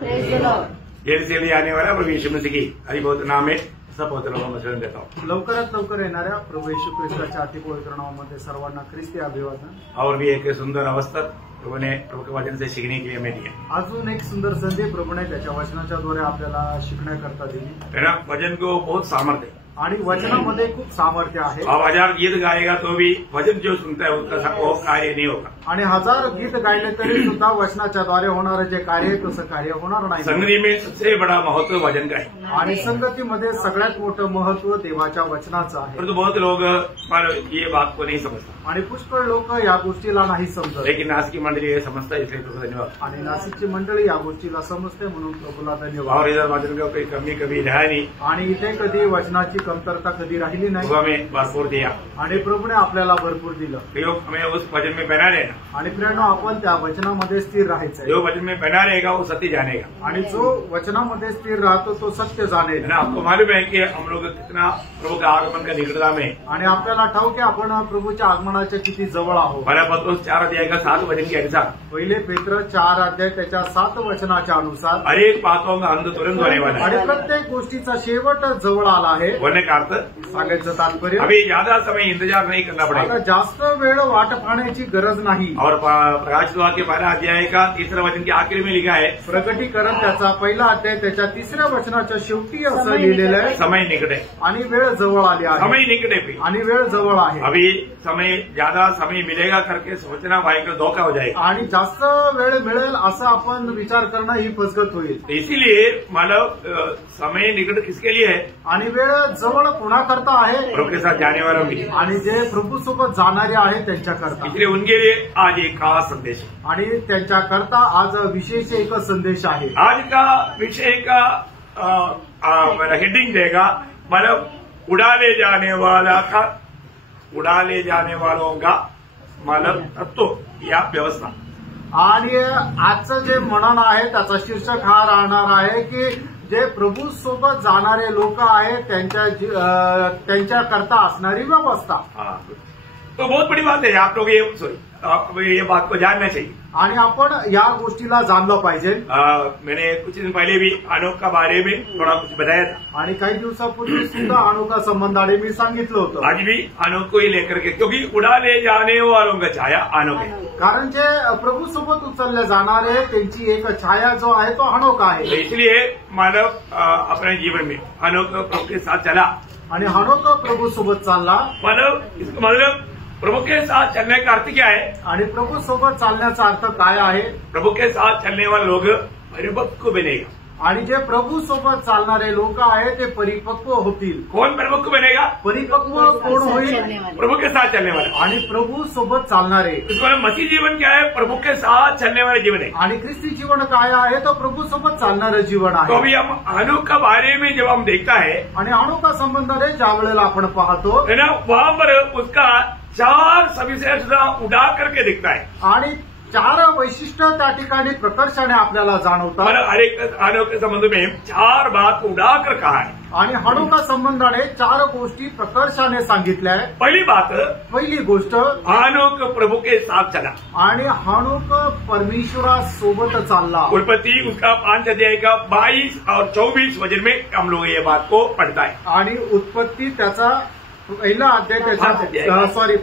देर से लिए आने वाला प्रभु यीशु मसीह की अधिभौत नाम में सब पवित्र लोगों में शरण देता हूँ। लवकरात लवकर येणाऱ्या प्रभू येशू ख्रिस्ताच्या अति पवित्र नावामध्ये सर्वांना ख्रिस्ती अभिवादन। और भी एक सुंदर अवसर प्रभु ने प्रभु के वचन से सीखने के लिए हमें दिया। अजून एक सुंदर संधी प्रभूने त्याच्या वचनाच्या द्वारे आपल्याला शिकण्याकरता दिली। वचन को बहुत सामर्थ्य आणि वचनामध्ये खूप सामर्थ्य आहे। अब 1000 गीत गाएगा तो भी वचन जो सुनता है उसका वो कार्य नहीं होगा। आणि 1000 गीत गायले तरी सुद्धा वचनाच्या द्वारे होणारे जे कार्य आहे तसं कार्य होणार नाही। संगती में सबसे बड़ा महत्व वचन का है आणि संगतीमध्ये सगळ्यात मोठं महत्व देवाच्या वचनाचं आहे। परंतु बहुत लोग पर ये बात को नहीं समझता आणि पुष्कळ लोक या गोष्टीला नाही समजत। लेकिन नासिक की मंडली ये समझता है, इसलिए प्रभु धन्यवाद। आणि नाशिकची मंडळी या गोष्टीला समजते म्हणून प्रभूला धन्यवाद। और इधर वचन का कोई कमी कभी रहा नहीं आणि इथे कधी वचनाची कमतरता कधी राहिली नाही। हमें भरपूर दिया आणि प्रभूने आपल्याला भरपूर दिलं। जो हमें उस वचन में बना रहना आणि प्रियांनो आपण त्या वचनामध्ये स्थिर राहायचं। जो वचन में बना रहेगा वो सत्य जानेगा। आणि जो वचनामध्ये स्थिर राहतो तो सत्य जाणेल। ना आपको मालूम है कि हम लोग कितना प्रभु के आगमन का निकटता में आणि आपल्याला ठाऊक आहे आपण प्रभूच्या आगमनाच्या किती जवळ आहोत। पहला पत्रोस 4 अध्याय का 7 वचन के अनुसार पहिले पेत्र 4 अध्याय त्याच्या 7 वचनाच्या अनुसार हर एक बातों का अंत तुरंत होने वाला है। आणि प्रत्येक गोष्टीचा शेवट जवळ आला आहे। होने का अर्थ सांगायचं तात्पर्य अभी ज्यादा समय इंतजार नहीं करना पड़ेगा। आता जास्त वेळ वाट पाहण्याची गरज नाही। और प्रकाशित वाक्य 12 अध्याय का 3 वचन के आखिर में लिखा है प्रकटीकरण त्याचा पहिला अध्याय त्याच्या 3 वचनाच्या शेवटी असं लिहिलेलं आहे समय निकट है। आणि वेळ जवळ आली आहे। समय निकट है आणि वेळ जवळ आहे। अभी समय ज्यादा समय मिलेगा करके सोचना भाई को धोखा हो जाएगा। आणि जास्त वेळ मिळेल असं आपण विचार करणं ही फसगत होईल। इसीलिए मतलब समय निकट किसके लिए है? आणि वेळ जवळ कोणाकरता आहे? प्रभु के साथ जाने वालों के लिए आणि जे प्रभू सोबत जाणारे आहेत त्यांच्याकरता। इसलिए उनके लिए आज एक खास संदेश है। आणि त्यांच्याकरता आज विशेष एक संदेश आहे। आज का विषय का हेडिंग देगा मतलब उड़ा ले जाने वालों का मतलब तत्व या व्यवस्था। आणि आजचं जे म्हणणं आहे त्याचा शीर्षक हा राहणार आहे की जे प्रभू सोबत जाणारे लोक आहेत त्यांच्याकरता असणारी व्यवस्था। तो बहुत बड़ी बात है। आप लोग ये बात को जानना चाहिए आणि आपण या गोष्टीला जाणलं पाहिजे। मैंने कुछ दिन पहले भी अनोख का बारे में थोड़ा कुछ बताया था। आणि काही दिवसापूर्वी सुद्धा अनोखा संबंधाने मी सांगितलं होतं। आज भी अनोख को ही लेकर के, क्योंकि उड़ा ले जाने वालों का छाया अनोख है। कारण जे प्रभू सोबत उचलले जाणारे त्यांची एक छाया जो आहे तो अनोखा आहे। तो इसलिए मानव अपने जीवन में अनोख प्रभु के साथ चला आणि अनोख प्रभु सोबत चालला। मतलब प्रभु के साथ चलने का अर्थ क्या है? आणि प्रभू सोबत चालण्याचा अर्थ काय आहे? प्रभु के साथ चलने वाले लोग परिपक्व बनेगा। आणि जे प्रभु सोबत चालणारे लोक आहेत ते परिपक्व होतील। कौन परिपक्व बनेगा? परिपक्व कोण होईल? प्रभु के साथ चलने वाले। आणि प्रभु सोबत चालणारे। इसमें मसीह जीवन क्या है? प्रभु के साथ चलने वाले जीवन है। आणि ख्रिस्ती जीवन काय आहे? तो प्रभु सोबत चालणारं जीवन आहे। तो अभी हम अनोख का बारे में जब हम देखता है आणि अनोखा संबंधाने ज्या वेळेला आपण पाहतो है ना, वहां पर उसका 4 सविशेषता उड़ा करके दिखता है। आणि 4 वैशिष्ट्य त्या ठिकाणी प्रकर्षाने आपल्याला जाणवतात। हर एक अनोखे संबंध में 4 बात उड़ा कर कहा है। आणि अनोखा संबंधाने 4 गोष्टी प्रकर्षाने सांगितल्या आहेत। पहिली गोष्ट अनोख प्रभु के साथ चला। आणि अनोख परमेश्वरासोबत चालला। उत्पत्ति उसका 5 अध्याय का 22 और 24 वचन में हम लोग ये बात को पढ़ता है। आणि उत्पत्ति त्याचा पहिला अध्याय त्याच्या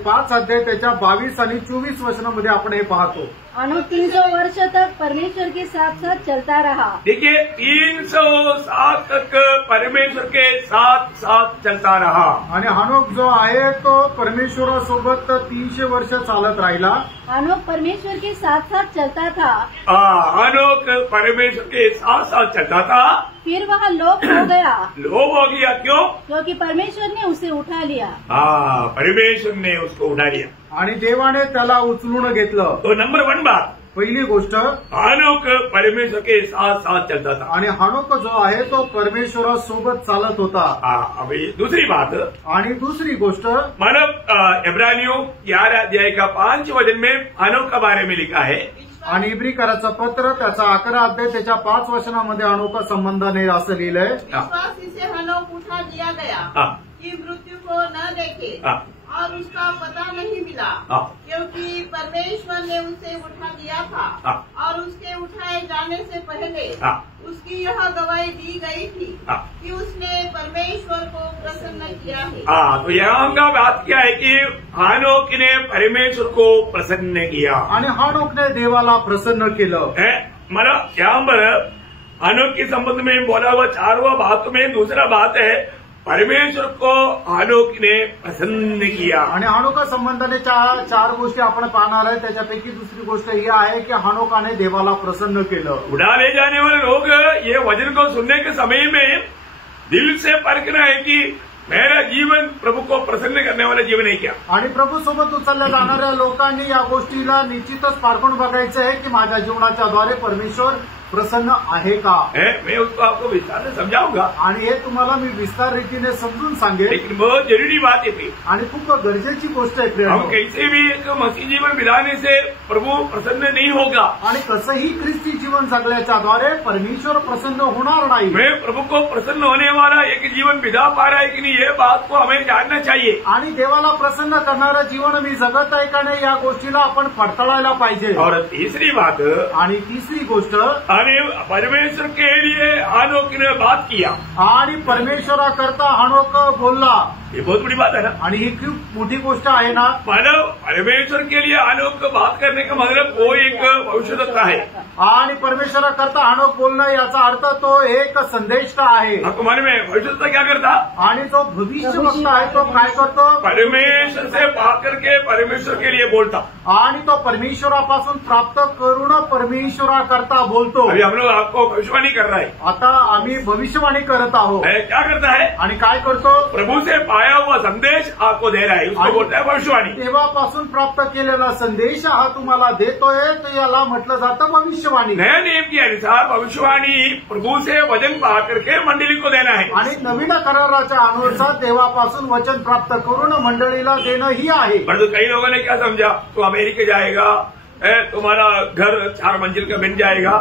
5 अध्याय त्याच्या 22 आणि 24 वचनामध्ये आपण हे पाहतो। अनु 300 वर्ष तक परमेश्वर के साथ साथ चलता रहा। देखिए 300 साल तक परमेश्वर के साथ साथ चलता रहा। आणि अनोख जो आहे तो परमेश्वरासोबत 300 वर्ष चालत राहिला। अनोख परमेश्वर के साथ साथ चलता था। अनोख परमेश्वर के साथ साथ चलता था। फिर वह लोप हो गया। लोप हो गया क्यों? क्योंकि परमेश्वर ने उसे उठा लिया। परमेश्वर ने उसको उठा लिया आणि देवाने त्याला उचलून घेतलं। तो नंबर 1 बात पहिली गोष्ट अनोख परमेश्वर के साथ साथ चलता था। आणि अनोख जो आहे तो परमेश्वरासोबत चालत होता। अभी दूसरी बात आणि दुसरी गोष्ट मतलब इब्रानियों 11 अध्याय का 5 वचन में अनोख के बारे में लिखा है। आणि इब्रिकराचं पत्र त्याचा 11 अध्याय त्याच्या 5 वचनामध्ये अनोखा संबंधाने असं लिहिलंय। विश्वास इसे अनोख उठा दिया गया कि मृत्यु को न देखे और उसका पता नहीं मिला, क्योंकि परमेश्वर ने उसे उठा लिया था और उसके उठाए जाने से पहले उसकी यह गवाही दी गई थी कि उसने परमेश्वर को प्रसन्न किया है। तो यहाँ का बात क्या है कि हानोक ने परमेश्वर को प्रसन्न किया आणि हानोकने देवाला प्रसन्न केलं। मला यहाँ पर हानोक के संबंध में बोला हुआ 4वां बात में दूसरा बात है परमेश्वर को हानोक ने प्रसन्न किया। आणि हानोका संबंधाने चार गोष्टी आपण पाहणार आहे। त्याच्यापैकी दुसरी गोष्ट ही आहे की हानोकाने देवाला प्रसन्न केलं। उड़ा ले जाने वाले लोग ये वचन को सुनने के समय में दिल से परखना है कि मेरा जीवन प्रभु को प्रसन्न करने वाला जीवन है क्या। आणि प्रभू सोबत उचलल्या जाणाऱ्या लोकांनी या गोष्टीला निश्चितच पारखून बघायचं आहे की माझ्या जीवनाच्या द्वारे परमेश्वर प्रसन्न आहे का। मैं उसको आपको विस्तार से समझाऊंगा आणि हे तुम्हाला मी विस्तार रीतीने समजून सांगेन। लेकिन बहुत जरूरी बात है आणि खूप गरजेची गोष्ट आहे। हम कैसे भी एक मसीह जीवन बिताने से प्रभु प्रसन्न नहीं होगा आणि कसंही ख्रिस्ती जीवन जगल्याच्या द्वारे परमेश्वर प्रसन्न होणार नाही। मैं प्रभु को प्रसन्न होने वाला एक जीवन बिता पा रहा है कि नहीं, ये बात को हमें जानना चाहिए। आणि देवाला प्रसन्न करणारं जीवन मी जगत आहे का नाही या गोष्टीला आपण पडताळायला पाहिजे। और तीसरी बात आणि तिसरी गोष्ट आणि परमेश्वर के लिए हानोक ने बात किया आणि परमेश्वराकरता हानोक बोलला। ये बहुत बड़ी बात है ना, आणि ही खूप मोठी गोष्ट आहे ना। मानव परमेश्वर के लिए हानोक बात करने का मतलब वो एक भविष्यवक्ता है आणि परमेश्वराकरता हानोक बोलणं याचा अर्थ तो एक संदेष्टा आहे। आपको मालूम है भविष्यवक्ता क्या करता, आणि जो भविष्यवक्ता आहे तो काय करतो, परमेश्वर से बात करके परमेश्वर के लिए बोलता आणि तो परमेश्वरापासून प्राप्त करून परमेश्वराकरता बोलतो। अभी हम लोग आपको भविष्यवाणी कर रहा है, आता आम्ही भविष्यवाणी करत आहोत। क्या करता है, आणि काय करतो, प्रभु से पाया हुआ संदेश आपको दे रहा है, उसको बोलता है भविष्यवाणी। देवापासून प्राप्त केलेला संदेश हा तुम्हाला देतोय तो याला म्हटलं जातं भविष्यवाणी। नया नियम के अनुसार भविष्यवाणी प्रभु से वचन पा करके मंडली को देना है। आणि नवीन कराराच्या अनुसार देवापासून वचन प्राप्त करून मंडळीला देणं ही आहे। परंतु कई लोगों ने क्या समझा, तो अमेरिका जाएगा, तुम्हारा घर 4 मंजिल का बन जाएगा,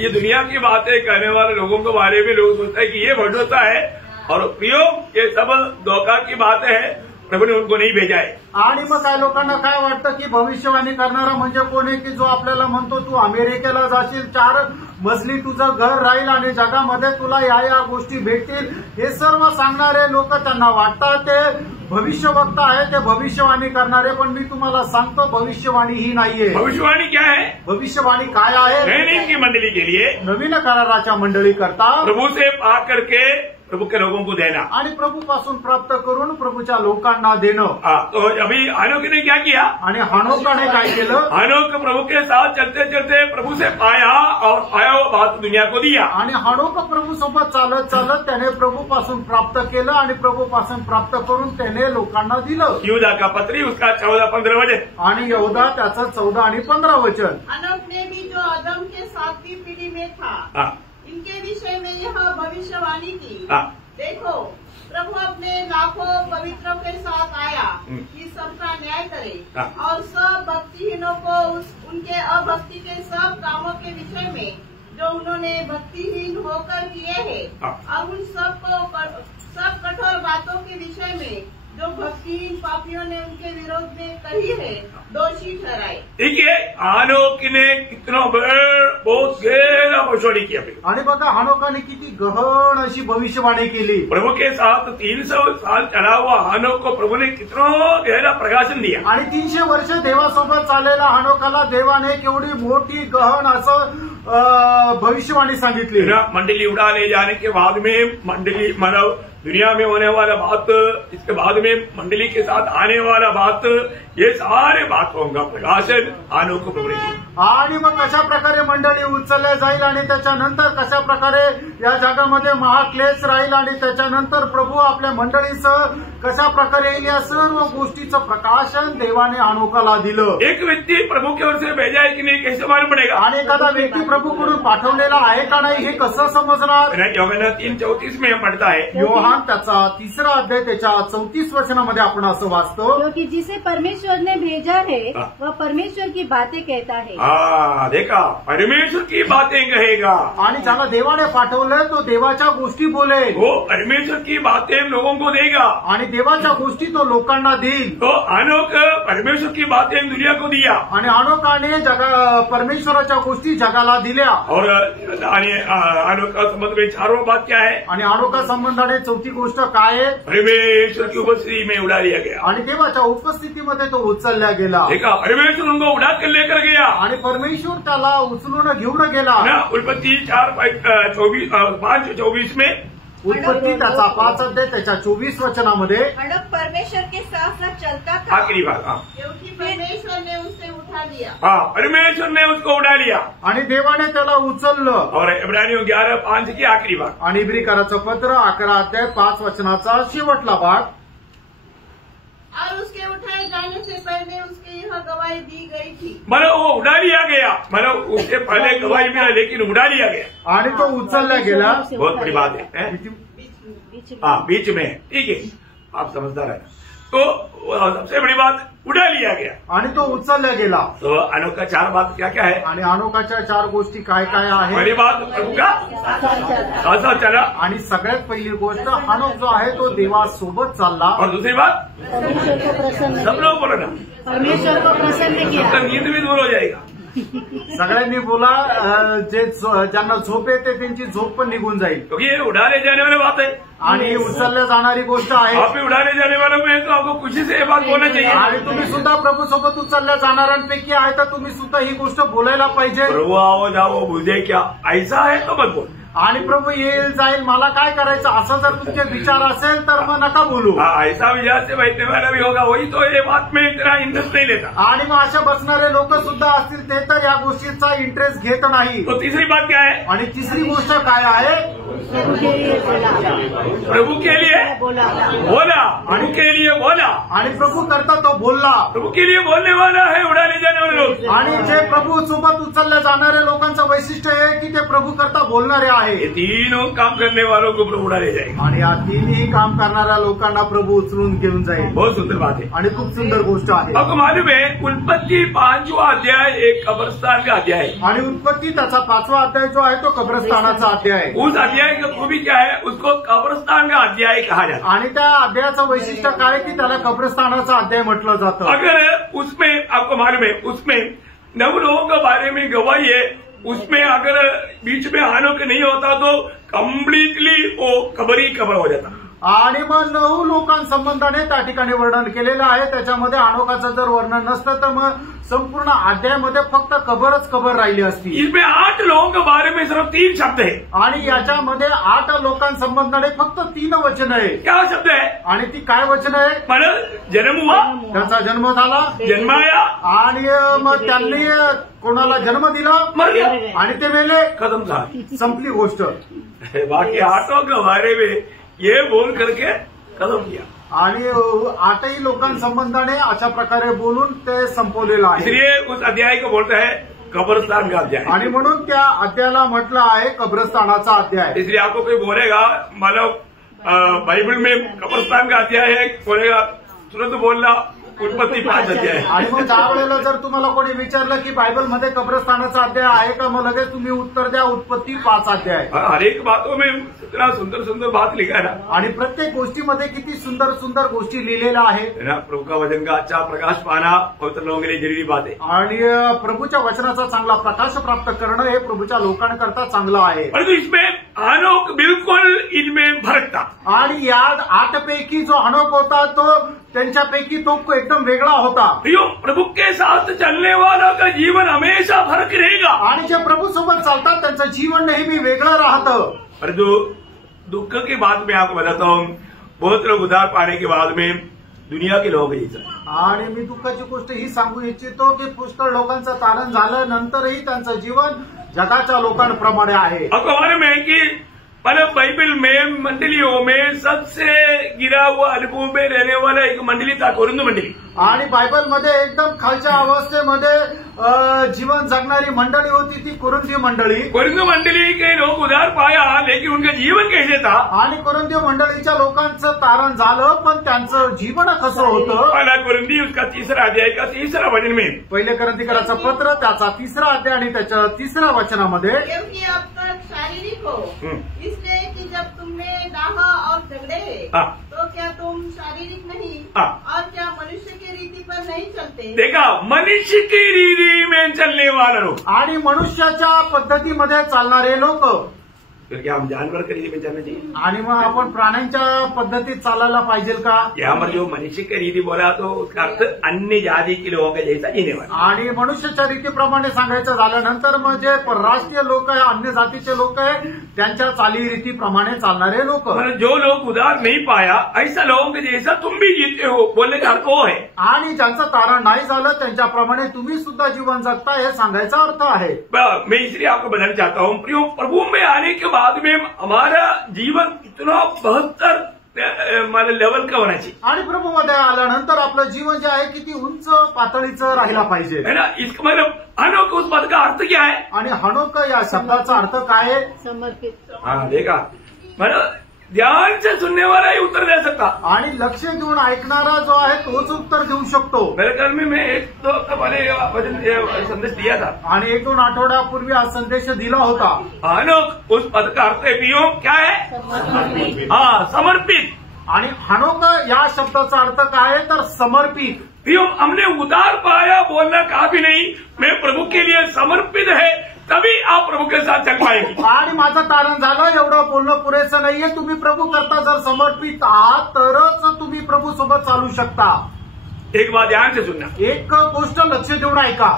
ये दुनिया की बातें कहने वाले लोगों के बारे में लोग सोचते हैं कि ये भरोसा है और प्रियो ये सब धोखा की बातें है, प्रभु ने उनको नहीं भेजा है। आणि मग काय लोकांना काय वाटतं की भविष्यवाणी करणारा म्हणजे कोण आहे की जो आपल्याला म्हणतो तू अमेरिकेला जाशील, 4 मजली तुझं घर राहील आणि जगामध्ये तुला या गोष्टी भेटतील, हे सर्व सांगणारे लोक त्यांना वाटतात ते भविष्यवक्ता आहे, ते भविष्यवाणी करणारे। पण मी तुम्हाला सांगतो भविष्यवाणी ही नाहीये। भविष्यवाणी क्या है, भविष्यवाणी काय आहे, नए नियम की मंडली के लिए नवीन कराराच्या मंडळी करता प्रभु से पा करके प्रभु के लोगों को देना आणि प्रभूपासून प्राप्त करून प्रभूच्या लोकांना देणं। तो अभी हानोक ने क्या किया, आणि हानोकाने काय केलं, हानोक प्रभु के साथ चलते चलते प्रभु से पाया और पाया हुआ बात दुनिया को दिया। आणि हानोक प्रभू सोबत चालत चालत त्याने प्रभूपासून प्राप्त केलं आणि प्रभूपासून प्राप्त करून त्याने लोकांना दिलं। यहूदा का पत्री उसका 14-15 वचन आणि यहूदा त्याचं 14 आणि 15 वचन। हानोक ने भी जो आदम के 7वीं पीढ़ी में था, इनके विषय में यह भविष्यवाणी की, देखो प्रभु अपने लाखों पवित्रों के साथ आया कि सबका न्याय करे और सब भक्तिहीनों को उनके अभक्ति के सब कामों के विषय में जो उन्होंने भक्तिहीन होकर किए हैं और उन सब कठोर बातों के विषय में जो भक्तिहीन पापियों ने उनके विरोध में कही है दोषी ठहराए। देखिए हानोक ने कितना बहुत गहरा भविष्यवाणी किया। आणि बघा हानोकाने किती गहन अशी भविष्यवाणी केली। प्रभु के साथ 300 साल चला हुआ हानोक को प्रभु ने कितना गहरा प्रकाशन दिया। आणि 300 वर्ष देवासोबत चाललेला हानोकाला देवाने केवढी मोठी गहन असं भविष्यवाणी सांगितली। मंडली उड़ा ले जाने के बाद में मंडली मानव दुनिया में होने वाला बात, इसके बाद में मंडली के साथ आने वाला बात, ये सारे बातों का प्रकाशन हानोक को प्रभु ने किया। आणि मग कशा प्रकारे मंडळी उचलल्या जाईल आणि त्याच्यानंतर कशा प्रकारे या जगामध्ये महाक्लेश राहील आणि त्याच्यानंतर प्रभू आपल्या मंडळीसह कशा प्रकारे येईल या सर्व गोष्टीचं प्रकाशन देवाने हानोकाला दिलं। एक व्यक्ती प्रभु की ओर से भेजा है कि नहीं कैसे मालूम पड़ेगा, आणि एखादा व्यक्ती प्रभूकडून पाठवलेला आहे का नाही हे कसं समजणार। योहान 3:34 में पढ़ता है, योहान प्रकाशन त्याचा 3रा अध्याय त्याच्या 34 वचनामध्ये आपण असं वाचतो, क्योंकि जिसे परमेश्वर ने भेजा है वह परमेश्वर की बातें कहता है। देखा, परमेश्वर की बातें कहेगा। आणि ज्याला देवाने पाठवलंय तो देवाच्या गोष्टी बोलेल, वो परमेश्वर की बातें लोगों को देगा आणि देवाच्या गोष्टी तो लोकांना देईल। तो अनोख परमेश्वर की बातें दुनिया को दिया आणि अनोखाने परमेश्वराच्या गोष्टी जगाला दिल्या। और अनोखा संबंध में 4वां बात क्या है? आणि अनोखा संबंधाने 4थी गोष्ट काय आहे? परमेश्वर की उपस्थिति में उड़ा लिया गया। आणि देवाच्या उपस्थितीमध्ये तो उचलला गेला। देखा, परमेश्वर उनको उड़ा कर लेकर गया आणि परमेश्वर त्याला उचलून घेऊन गेला। उत्पत्ति 5:24 में, उत्पत्ती त्याचा 5 अध्याय त्याच्या 24 वचनामध्ये हड़प परमेश्वर के साथ साथ चलता था, आखिरी बात, क्योंकि परमेश्वर ने उसे उठा लिया। परमेश्वर ने उसको उड़ा लिया आणि देवाने त्याला उचललं। और इब्रानियों 11:5 की आखिरी बात, आणि इब्रिकराचं पत्र 11 अध्याय 5 वचनाचा शेवटला भाग, और उसके उठाए जाने से पहले उसकी यह गवाही दी गई थी। मतलब वो उड़ा लिया गया, मतलब उससे पहले गवाही मिला लेकिन उड़ा लिया गया आणि तो उचलला गेला। बहुत बड़ी बात है, बीच में, ठीक है, आप समझदार है। तो सबसे बड़ी बात, उड़ा लिया गया आणि तो उचलला गेला। तो अनोखा 4 बात क्या क्या है? आणि अनोखाच्या 4 गोष्टी काय काय पहली आहे? बात, प्रभु का साथ चला, आणि सगळ्यात पहिली गोष्ट, हनोक जो आहे तो देवासोबत चालला। और दूसरी बात, परमेश्वर को प्रसन्न सब लोग बोलो ना, परमेश्वर को प्रसन्न किया। तो नींद भी दूर हो जाएगा। सगळ्यांनी बोला, ज्यांना झोप येते त्यांची झोप पण निघून जाईल। क्योंकि ये उड़ाने जाने वाली बात है आणि उचलल्या जाणारी गोष्ट आहे। आप भी उड़ाने जाने वालों में, तो आपको खुशी से ये बात बोलना चाहिए। आणि तुम्ही सुद्धा प्रभू सोबत उचलल्या जाणाऱ्यांपैकी आहे तर तुम्ही सुद्धा ही गोष्ट बोलायला पाहिजे। प्रभु आओ जाओ मुझे क्या ऐसा है तो मत बोल। आणि प्रभू येईल जाईल मला काय करायचं असं जर तुमचे विचार असेल तर मग नका बोलू। ऐसा विचार से बैठने वाला भी होगा, वही तो ये बात में इतना इंटरेस्ट नहीं लेता। आणि मग अशा बसणारे लोक सुद्धा असतील ते तर या गोष्टीचा इंटरेस्ट घेत नाही। तो तीसरी बात क्या है? आणि तिसरी गोष्ट काय आहे? प्रभु के लिए बोला, प्रभु के लिए बोला, प्रभु के लिए बोला, आणि प्रभू करता तो बोलला। प्रभु के लिए बोलने वाला है उड़ाने जाने वाले लोग। आणि जे प्रभू सोबत उचलल्या जाणाऱ्या लोकांचं वैशिष्ट्य आहे की ते प्रभू करता बोलणारे आहे। ये तीनों काम करने वालों को प्रभु उड़ा ले जाएगा। आणि या तिन्ही काम करणाऱ्या लोकांना प्रभू उचलून घेऊन जाईल। बहुत सुंदर बात है आणि खूप सुंदर गोष्ट आहे। आपको मालूम है, उत्पत्ति 5वां अध्याय एक कब्रिस्तान का अध्याय है। आणि उत्पत्ती त्याचा 5वा अध्याय जो आहे तो कब्रस्तानाचा अध्याय आहे। उस अध्याय की खूबी क्या है? उसको कब्रिस्तान का अध्याय कहा जाता है। आणि त्या अध्यायाचं वैशिष्ट्य काय की त्याला कब्रस्तानाचा अध्याय म्हटलं जातं। अगर उसमें आपको मालूम है, उसमें 9 लोगों के बारे में गवाही है, उसमें अगर बीच में हानोक नहीं होता तो कम्प्लीटली वो कबर ही कबर हो जाता। आणि मग 9 लोकांसंबंधाने त्या ठिकाणी वर्णन केलेलं आहे। त्याच्यामध्ये अनोखाचं जर वर्णन नसतं तर मग संपूर्ण अध्यायामध्ये फक्त कबरच कबर राहिली असती। इसमें 8 लोगों के बारे में सिर्फ 3 शब्द है। आणि याच्यामध्ये 8 लोकांसंबंधाने फक्त 3 वचन आहे। क्या शब्द है? आणि ती काय वचन आहे? मतलब जन्म हुआ, त्याचा जन्म झाला, जन्माया, आणि मग त्यांनी कोणाला जन्म दिला, मर गया, आणि ते मेले, खत्म था, संपली गोष्ट। बाकी 8 के बारे में ये बोल करके खत्म किया। आणि 8ही लोकांसंबंधाने अशा प्रकारे बोलून ते संपवलेलं आहे। इसलिए उस अध्याय को बोलता है कब्रिस्तान का अध्याय। आणि म्हणून त्या अध्यायाला म्हटलं आहे कब्रस्तानाचा अध्याय। इसलिए आपको कोई बोलेगा, मतलब बाइबल में कब्रिस्तान का अध्याय है, बोलेगा तुरंत बोलना उत्पत्ति 5 अध्याय। आणि मग ज्या वेळेला जर तुम्हाला कोणी विचारलं की बायबलमध्ये कब्रस्तानाचा अध्याय आहे का, मग लगेच तुम्ही उत्तर द्या उत्पत्ती 5 अध्याय। हर एक बातों में इतना सुंदर सुंदर बात लिखा है ना, आणि प्रत्येक गोष्टीमध्ये किती सुंदर सुंदर गोष्टी लिहिलेल्या आहे ना। प्रभु का वचन का अच्छा प्रकाश पाना पवित्र लोगों के लिए जरूरी बात है। आणि प्रभूच्या वचनाचा चांगला प्रकाश प्राप्त करणं हे प्रभूच्या लोकांकरता चांगलं आहे। परंतु इसमें हनोक बिल्कुल इनमें भरकता। आणि या 8 पैकी जो हनोक होता तो त्यांच्यापैकी तो एकदम वेगळा होता। प्रभु के साथ चलने वाला का जीवन हमेशा फर्क रहेगा। आणि जे प्रभू सोबत चालतात त्यांचं जीवन नेहमी वेगळं राहतं। परंतु दुख की बात मैं आपको बताता हूँ, बहुत लोग उद्धार पाने के बाद में दुनिया के लोग ही। आणि मी दुःखाची गोष्ट ही सांगू इच्छितो की पुष्कळ लोकांचं तारण झालं नंतरही त्यांचं जीवन जगाच्या लोकांप्रमाणे आहे। आपको मालूम है कि मतलब बाइबल में मंडलियों में सबसे गिरा हुआ अनुभव में रहने वाला एक मंडली था, कोरिंथ मंडली। आणि बायबलमध्ये एकदम खालच्या अवस्थेमध्ये जीवन जगणारी मंडळी होती ती कोरिंथी मंडळी। कोरिंथ मंडली के लोग उद्धार पाया, लेकिन उनका जीवन कैसे था? आणि कोरिंथी मंडळीच्या लोकांचं तारण झालं, पण त्यांचं जीवन कसं होतं? पहला कोरिंथी उसका 3रा अध्याय का 3रा वचन में, पहिले कोरिंथीकराचं पत्र त्याचा 3रा अध्याय आणि त्याच्या 3ऱ्या वचनामध्ये, क्योंकि अब तक शारीरिक हो, इसलिए कि जब तुमने डाहा और झगड़े तो क्या तुम शारीरिक नहीं और क्या मनुष्य की रीति पर नहीं चलते? देखा, मनुष्य की रीति में चलने वाला लोग, आणि मनुष्याच्या पद्धतीमध्ये चालणारे लोक। फिर क्या हम जानवर की रीति में चलना चाहिए? आणि मग आपण प्राण्यांच्या पद्धतीत चालायला पाहिजे का? यहाँ पर जो मनुष्य की रीति बोला तो उसका अर्थ अन्य जाति के लोगों के जैसा जीने वाला। आणि मनुष्याच्या रीतीप्रमाणे सांगायचं झाल्यानंतर मग जे परराष्ट्रीय लोक आहे, अन्य जातीचे लोक आहे, त्यांच्या चालीरीतीप्रमाणे चालणारे लोक। जो लोग उद्धार नहीं पाया ऐसा लोगों के जैसा तुम भी जीते हो, बोलने का अर्थ वो है। आणि ज्यांचं तारण नाही झालं त्यांच्याप्रमाणे तुम्ही सुद्धा जीवन जगता, हे सांगायचा अर्थ आहे। मैं इसलिए आपको बताना चाहता हूँ, प्रियो, प्रभु में आने के बाद में हमारा जीवन इतना बेहतर लेवल का होना चाहिए। आणि प्रभूमध्ये आल्यानंतर आपलं जीवन जे आहे किती उंच पातळीचं राहिला पाहिजे, है ना। इसका मतलब हनोक उस पद का अर्थ क्या है? आणि हनोक या शब्दाचा अर्थ काय आहे? समर्पित। हाँ, देखा, मतलब ध्यान से सुनने वाला ही उत्तर दे सकता, आणि लक्ष देऊन ऐकणारा जो आहे तोच उत्तर देऊ शकतो। मेरे घर में मैं 1-2 हफ्ता पहले संदेश दिया था, आणि 1-2 आठवड्यापूर्वी हा संदेश दिला होता। हनोक उस पद का अर्थ है, प्रियो, क्या है? हाँ, समर्पित। आणि हनोक या शब्दाचा अर्थ काय आहे तर समर्पित। प्रियो, हमने उद्धार पाया बोलना काफी नहीं, मैं प्रभु के लिए समर्पित है, तभी आप प्रभु के साथ चल पाएंगे। आणि माझं तारण झालं एवढं बोलणं पुरेसं नाहीये, तुम्ही प्रभू करता जर समर्पित आहात तरच तुम्ही प्रभू सोबत चालू शकता। एक बात ध्यान से सुनना, एक गोष्ट लक्ष देऊन ऐका,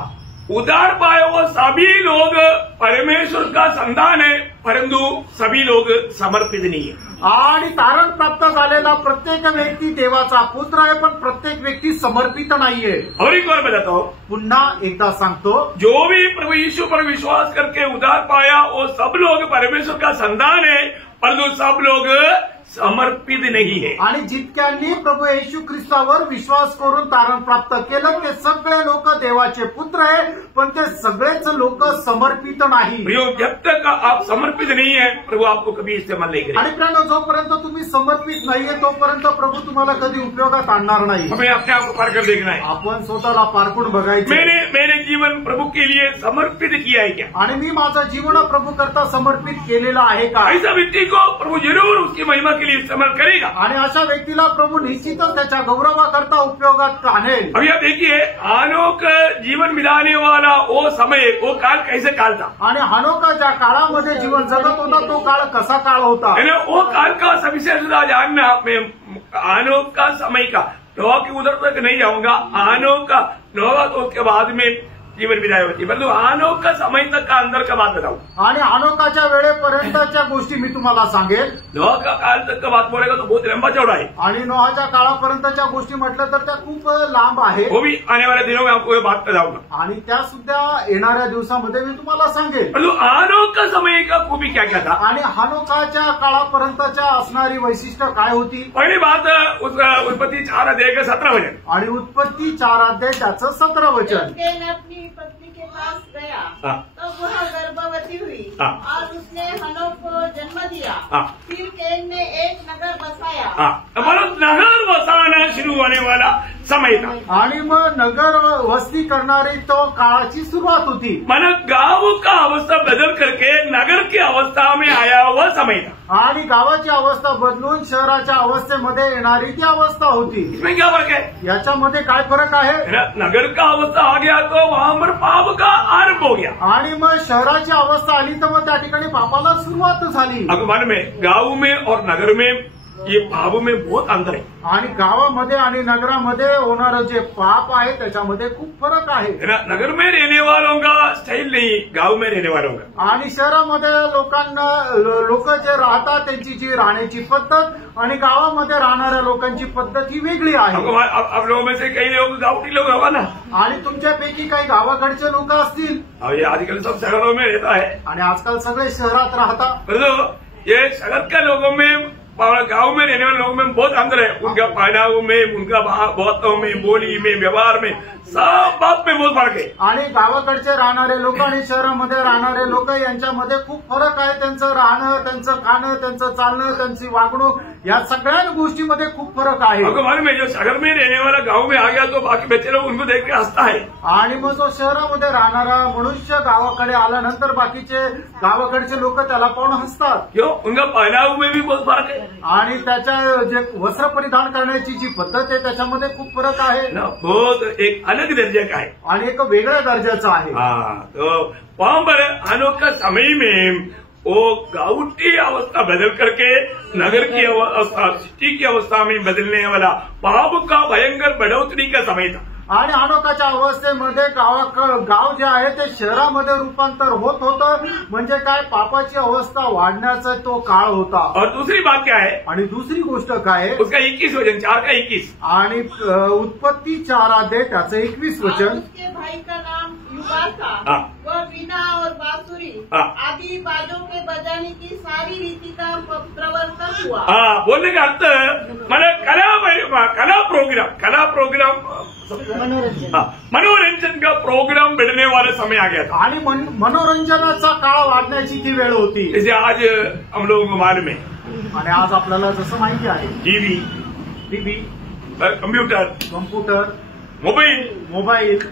उद्धार पाए वो सभी लोग परमेश्वर का संतान है, परंतु सभी लोग समर्पित नहीं है। आणि तारण प्राप्त झालेला प्रत्येक व्यक्ती देवाचा पुत्र आहे, पण प्रत्येक व्यक्ती समर्पित नाहीये। और एक बार बताता हूँ, पुन्हा एकदा सांगतो, जो भी प्रभु यीशु पर विश्वास करके उद्धार पाया वो सब लोग परमेश्वर का संतान है, परंतु सब लोग समर्पित नहीं है। आणि जितक्यांनी प्रभू येशू ख्रिस्तावर विश्वास करून तारण प्राप्त केलं ते सगळे लोक देवाचे पुत्र आहे, पण ते सगळेच लोक समर्पित नाही। जब तक आप समर्पित नहीं है, प्रभू आपको कभी इस्तेमाल नहीं करेगा। आणि प्रियानो, जोपर्यंत तुम्ही समर्पित नाहीये तोपर्यंत प्रभू तुम्हाला कधी उपयोगात आणणार नाही। हमें अपने आप को पार कर देखना है, आपण स्वतःला पारखून बघायचं। मेरे जीवन प्रभु के लिए समर्पित किया है क्या? आणि मी माझं जीवन प्रभू करता समर्पित केलेलं आहे का? ऐसा व्यक्ति को प्रभु जरूर उसकी महिमा के लिए इस्तेमाल करेगा। आणि अशा व्यक्तीला प्रभू निश्चितच त्याच्या गौरवाकरता उपयोगात आणेल। अभी आप देखिए, हनोक जीवन मिलाने वाला वो समय, वो काल कैसे काल था? आणि हनोक ज्या काळामध्ये जीवन जगत होता तो काळ कसा काळ होता? वो काल का सविशेषता जानना, मैं हनोक का समय का, नोआ की उधर तक नहीं जाऊंगा, हनोक का नोआ तो उसके बाद में जीवन विदाई होती, परंतु हनोक का समय तक का अंदर का बात बताऊं। आणि हनोकाच्या वेळेपर्यंतच्या गोष्टी मी तुम्हाला सांगेल। नोआ का काल तक का बात बोलेगा तो बहुत लंबा चौड़ा है, आणि नोहाच्या काळापर्यंतच्या गोष्टी म्हटलं तर त्या खूप लांब आहे। वो भी आने वाले दिनों में आपको ये बात बताऊंगा, आणि त्या सुद्धा येणाऱ्या दिवसामध्ये मी तुम्हाला सांगेल। परंतु हनोक का समय का खूबी क्या क्या था? आणि हनोकाच्या काळापर्यंतच्या असणारी वैशिष्ट्य काय होती? पहली बात, उत्पत्ति 4 अध्याय का 17 वचन, आणि उत्पत्ती 4 अध्याय त्याचं 17 वचन। अपनी पत्नी के पास गया तब वह गर्भवती हुई और उसने हनोक को जन्म दिया। फिर कैन ने एक नगर बसाया। मतलब नगर बसाना शुरू होने वाला समय था, आणि मग नगर वस्ती करणारी तो काळाची सुरुवात होती। मतलब गांव का अवस्था बदल करके नगर की अवस्था में आया हुआ समय था, आणि गावाची अवस्था बदलून शहराच्या अवस्थेमध्ये येणारी ती अवस्था होती। इसमें क्या फर्क है? याच्यामध्ये काय फरक आहे? नगर का अवस्था आ गया तो वहां पर पाप का आरंभ हो गया, आणि मग शहराची अवस्था आली तर मग त्या ठिकाणी पापाला सुरुवात झाली। अगमान में गांव में और नगर में ये पाप में बहुत अंतर है, आणि गावामध्ये आणि नगरामध्ये होणारं जे पाप आहे त्याच्यामध्ये खूप फरक आहे। नगर में रहने वालों का स्टाइल नहीं, गांव में रहने वालों का। आणि शहरामध्ये लोक जे राहतात त्यांची जी राहण्याची पद्धत आणि गावामध्ये राहणाऱ्या लोकांची पद्धत ही वेगळी आहे। अब लोगों में से कई लोग गाँवटी लोग हवा ना, आणि तुमच्यापैकी काही गावाकडचे लोक असतील। ये आजकल सब शहरों में रहता है, आणि आजकाल सगळे शहरात राहतात। ये शहर के लोगों में गांव में रहने वाले लोगों में बहुत अंतर है। उनका पहनाव में, उनका बातों में, बोली में, व्यवहार में, सब बात में बहुत फरक आहे। आणि गावाकडचे राहणारे लोक आणि शहरामध्ये राहणारे लोक यांच्यामध्ये खूप फरक आहे। त्यांचं राहणं, त्यांचं खाणं, त्यांचं चालणं, त्यांची वागणूक या सगळ्या गोष्टीमध्ये खूप फरक आहे। आपको मालूम है जो शहर में रहने वाला गांव में आ गया तो बाकी बच्चे लोग उनको देख के हंसता है। आणि मग जो शहरामध्ये राहणारा मनुष्य गावाकडे आल्यानंतर बाकीचे गावाकडचे लोक त्याला पाहून हसतात। क्यों? उनका पहनाव में भी बहुत फर्क है आणि त्याच्या जे वस्त्र परिधान करण्याची जी पद्धत आहे त्याच्यामध्ये खूप फरक आहे ना, बहुत एक अलग दर्जे का है आणि एक वेगळ्या दर्जाचा आहे। हाँ, तो वहां पर अनोखा समय में वो गांव की अवस्था बदल करके नगर की अवस्था, सिटी की अवस्था में बदलने वाला पाप का भयंकर बढ़ोतरी का समय था। आणि अनोखाच्या अवस्थेमध्ये गाव जे आहे ते शहरामध्ये रूपांतर होत होतं। म्हणजे काय, पापाची अवस्था वाढण्याचा तो काळ होता। और दूसरी बात क्या है, आणि दुसरी गोष्ट काय आहे, उसका 21 वचन, 4 का 21 आणि उत्पत्ती 4 अध्याय त्याचं 21 वचन। उसके भाई का नाम युगाल था। हाँ। वह वीणा और बांसुरी हाँ। आदि बाजों के बजाने की सारी रीति का प्रवर्तक हुआ। हाँ, बोलने का अर्थ मैंने कला प्रोग्राम मनोरंजन का प्रोग्राम बढ़ने वाला समय आ गया था। आणि मनोरंजनाचा काळ वाढण्याची ती वेळ होती। जैसे आज हम लोग मालूम है आणि आज आपल्याला जसं माहिती आहे, टीव्ही, कम्प्युटर, मोबाईल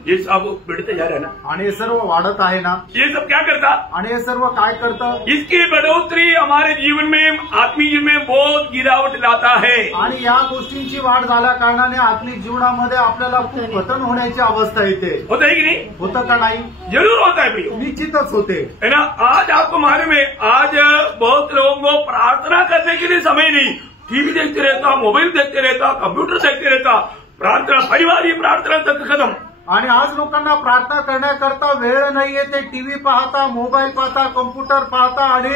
ये सब बढ़ते जा रहे हैं ना, आणि हे सर्व वाढत आहे ना। ये सब क्या करता, आणि हे सर्व काय करतं, इसकी बढ़ोतरी हमारे जीवन में, आत्मीय जीवन में बहुत गिरावट लाता है। आणि या गोष्टींची वाढ झाल्या कारणाने आत्मिक जीवनामध्ये आपल्याला खूप पतन होण्याची अवस्था येते। होता है कि नहीं? होतं का नाही? जरूर होता है भैया, निश्चितच होते है ना। आज आपको मालूम है, आज बहुत लोगों को प्रार्थना करने के लिए समय नहीं, टीवी देखते रहता, मोबाइल देखते रहता, कंप्यूटर देखते रहता, प्रार्थना, परिवार प्रार्थना तक खत्म। आणि आज लोकांना प्रार्थना करण्याकरता वेळ नाहीये। ते टीव्ही पाहता, मोबाईल पाहता, कम्प्युटर पाहता आणि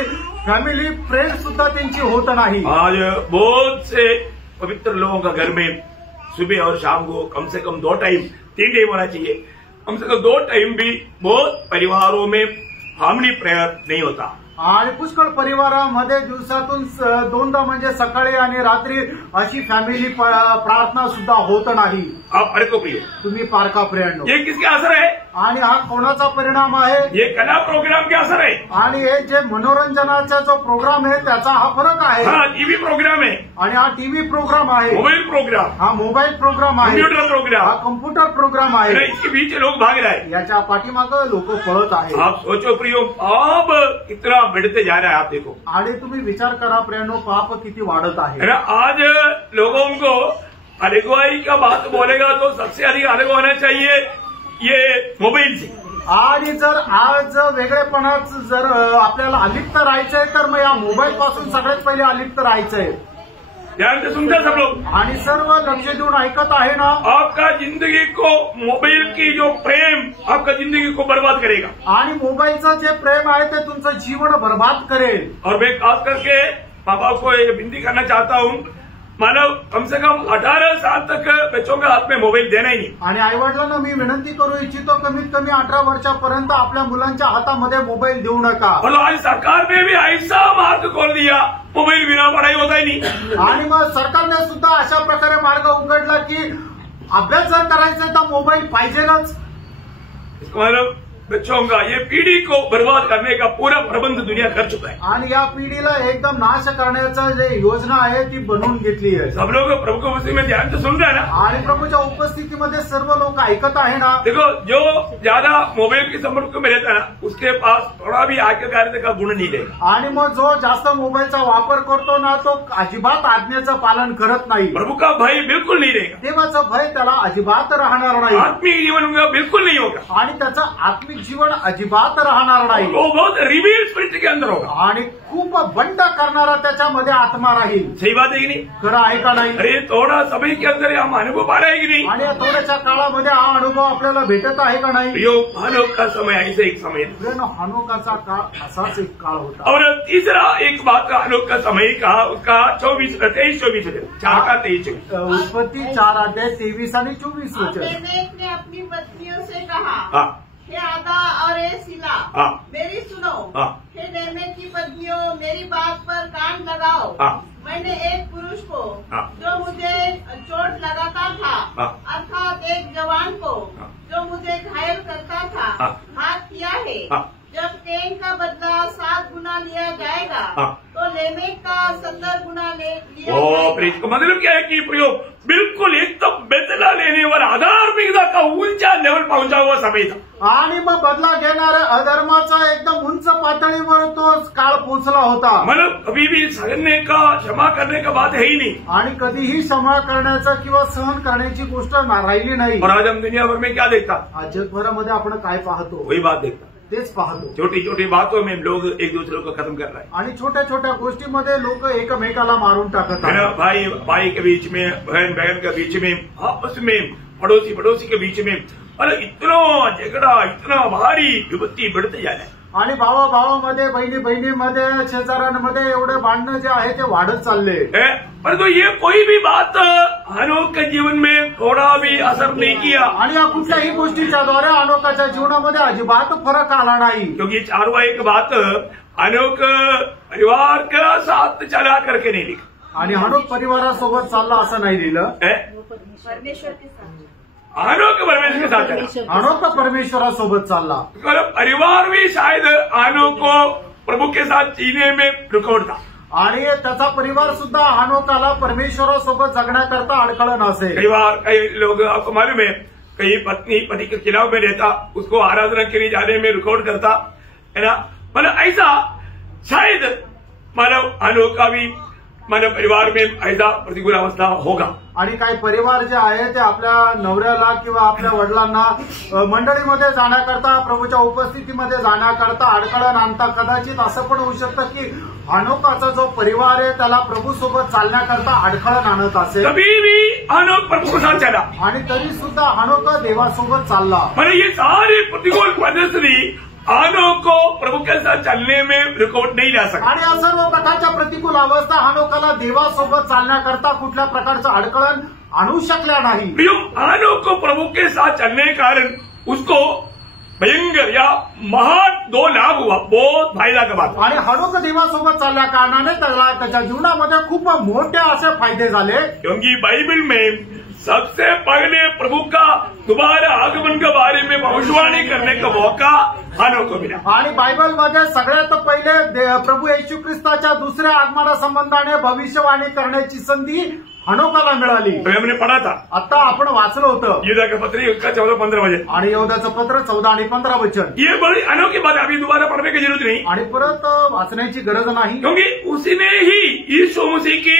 फॅमिली फ्रेंड सुद्धा त्यांची होत नाही। आज बहुत से पवित्र लोगों का घर में सुबह और शाम को कम से कम 2 टाइम, 3 टाइम होना चाहिए, कम से कम 2 टाइम भी बहुत परिवारों में फैमिली प्रेयर नहीं होता। आणि पुष्कळ परिवारामध्ये दिवसातून 2दा म्हणजे सकाळी आणि रात्री अशी फॅमिली प्रार्थना सुद्धा होत नाही। आप अरे को प्रिय, तुम्ही पारखा प्रियांनो, ये किसका असर है? आणि हा कोणाचा परिणाम आहे? ये कला प्रोग्राम का असर है। आणि हे जे मनोरंजनाचा जो प्रोग्राम आहे त्याचा हा फरक आहे। हाँ, टीवी प्रोग्राम है, आणि हा टीव्ही प्रोग्राम आहे, मोबाइल प्रोग्राम, हा मोबाईल प्रोग्राम आहे, कंप्यूटर प्रोग्राम, हा कम्प्युटर प्रोग्राम आहे। इसके बीच लोग भाग रहे हैं। याच्या पाठीमागं लोक पळत आहेत। आप सोचो प्रियो, पाप कितना बढ़ते जा रहा है, आप देखो। आणि तुम्ही विचार करा प्रियांनो, पाप किती वाढत आहे ना। आज लोगों को अलगवाई का बात बोलेगा तो सबसे अधिक अलग होना चाहिए ये मोबाइल से। आणि जर आज वेगळेपणाच जर आपल्याला अलिप्त राहायचंय तर मग या मोबाईल पासून सगळ्यात पहिले अलिप्त राहायचंय। ध्यान से सुनते सब लोग, आणि सर्व लक्ष देऊन ऐकत आहे ना। आपका जिंदगी को मोबाइल की जो प्रेम आपका जिंदगी को बर्बाद करेगा। आणि मोबाईलचं जे प्रेम आहे ते तुमचं जीवन बर्बाद करेल। और मैं खास करके माँ बाप को ये विनती करना चाहता हूँ, मानव कम से कम 18 साल तक बच्चों के हाथ में मोबाइल देना ही नहीं। आणि आईवडिलांना मी विनंती करू इच्छितो, कमीत कमी 18 वर्षापर्यंत आपल्या मुलांच्या हातामध्ये मोबाईल देऊ नका। और आज सरकार ने भी ऐसा मार्ग खोल दिया, मोबाइल बिना पढ़ाई होता ही नहीं। आणि मग सरकारने सुद्धा अशा प्रकारे मार्ग उघडला की अभ्यास जर करायचा तर मोबाईल पाहिजेच। मतलब बच्चों का ये पीढ़ी को बर्बाद करने का पूरा प्रबंध दुनिया कर चुका है। आणि या पिढीला एकदम नाश करण्याचा जे योजना आहे ती बनवून घेतली आहे। सब लोग प्रभु को मसीह में ध्यान से सुन रहे हैं ना। आणि प्रभूच्या उपस्थितीमध्ये सर्व लोक ऐकत आहे ना। देखो, जो ज्यादा मोबाइल के संपर्क में रहता है ना, उसके पास थोड़ा भी आज्ञाकारिता का गुण नहीं रहेगा। आणि मग जो जास्त मोबाईलचा वापर करतो ना तो अजिबात आज्ञेचं पालन करत नाही। प्रभु का भय बिल्कुल नहीं रहेगा, देवाचं भय त्याला अजिबात राहणार नाही। आत्मिक जीवन उनका बिल्कुल नहीं होगा, आणि त्याचं आत्मिक जीवन अजिबात राहणार नाही। वो बहुत रिवील स्पिरिट के अंदर होगा, आणि खूप बंड करणारा त्याच्यामध्ये आत्मा राहील। सही बात है कि नहीं? खरं आहे का नाही? अरे थोड़ा समय के अंदर हम अनुभव पा रहे हैं कि नहीं? आणि या थोड्याच्या काळामध्ये हा अनुभव आपल्याला भेटत आहे का नाही? यो मानव का समय ऐसे एक समय है। हनोकाचा काळ असाच एक काळ होता। और तीसरा एक बात का हनोक का समय कहा, उसका 23-24 4 का 23। उत्पत्ती 4 अध्याय 23 आणि 24 वचन। अबीमेलेक ने अपनी पत्नियों से कहा, हाँ, हे आदा और हे सिला, मेरी सुनो। हे लेमेक की पत्नियों, मेरी बात पर कान लगाओ। मैंने एक पुरुष को जो मुझे चोट लगाता था, अर्थात एक जवान को जो मुझे घायल करता था, हाथ किया है। जब कैन का बदला 7 गुना लिया जाएगा, तो लेमेक का 70 गुना लिया जाएगा। मतलब क्या है कि प्रयोग बिलकुल एकदम बदला लेने वाला अधार्मिकता का ऊंचा लेवल पहुंचा हुआ समय था। आणि मग बदला घेणाऱ्या अधर्माचा एकदम उंच पातळीवर तो काळ पोहोचला होता। मतलब कभी भी सहने का, क्षमा करने का बात है ही नहीं, आणि कधीही क्षमा करण्याचा किंवा सहन करण्याची गोष्ट राहिली नाही। और आज हम दुनिया भर में क्या देखता, आज जगभरामध्ये आपण काय पाहतो, वही बात देखता, तेच पाहतो। छोटी छोटी बातों में लोग एक दूसरे को खत्म कर रहे हैं, आणि छोट्या छोट्या गोष्टीमध्ये लोक एकमेकाला मारून टाकत है ना। आहेत। भाई भाई के बीच में, बहन बहन के बीच में, आपस में, पड़ोसी पड़ोसी के बीच में, अरे इतना झगड़ा, इतना भारी विपत्ती बढ़ते जा रहा है। आणि भावा भावामध्ये, बहिणी बहिणीमध्ये, शेजाऱ्यांमध्ये एवढे भांडणं जे आहे ते वाढत चालले। परंतु ये कोई भी बात अनोख के जीवन में थोड़ा भी असर नहीं किया, आणि या कुठल्याही गोष्टीच्या द्वारे अनोखाच्या जीवनामध्ये अजिबात फरक आला नाही। क्योंकि चारवा एक बात अनोख परिवार का साथ चला करके नहीं लिखा, आणि अनोख परिवारासोबत चालला असं नाही लिहिलं, परमेश्वर के साथ, अनोख परमेश्वर के साथ चला, अनोख परमेश्वरासोबत चालला। परिवार भी शायद अनोख को प्रभु के साथ जीने में रुकावट था, आणि त्याचा परिवार सुद्धा अनोखाला परमेश्वरासोबत जगण्याकरता अडखळण असेल। कई बार कई लोग, आपको मालूम है, कई पत्नी पति के खिलाफ में रहता, उसको आराधना के लिए जाने में रुकावट करता है ना। मतलब ऐसा शायद मानव अनोखा भी मानव परिवार में ऐसा प्रतिकूल अवस्था होगा। आणि काही परिवार जे आहे ते आपल्या नवऱ्याला किंवा आपल्या वडिलांना मंडळीमध्ये जाण्याकरता, प्रभूच्या उपस्थितीमध्ये जाण्याकरता अडखळण आणता। कदाचित असं पण होऊ शकतं की अनोखाचा जो परिवार आहे त्याला प्रभू सोबत चालण्याकरता अडखळण आणत असेल। कभी भी अनोख प्रभु के साथ चला, आणि तरी सुद्धा अनोखा देवासोबत चालला। मतलब ये सारी प्रतिकूल परिस्थिति अनोख को प्रभु के साथ चलने में रुकावट नहीं ला सकता। आणि या सर्व प्रकारच्या प्रतिकूल अवस्था अनोखाला देवासोबत चालण्याकरता कुठल्या प्रकारचं अडखळण आणू शकल्या नाही। अनोख को प्रभु के साथ चलने के कारण उसको भयंकर या महान 2 लाभ हुआ, बहुत फायदा का बात। आणि अनोख देवासोबत चालल्या कारणाने त्याला त्याच्या जीवनामध्ये खूप मोठे असे फायदे झाले। क्योंकि बाइबल में सबसे पहले प्रभु का दोबारा आगमन के बारे में भविष्यवाणी करने का मौका अनोख को मिला। आणि बायबलमध्ये सगळ्यात पहिले प्रभू येशू ख्रिस्ताच्या दुसऱ्या आगमनासंबंधाने भविष्यवाणी करण्याची संधी अनोखाला मिळाली। हमने पढ़ा था, आता आपण वाचलं होतं युदा का पत्र उसका 14-15 वचन, आणि यहूदाचं पत्र 14 आणि 15 वचन। ये बड़ी अनोखी बात है, अभी दोबारा पढ़ने की जरूरत नहीं, आणि परत वाचण्याची गरज नाही, क्योंकि उसने ही यीशु मसीह की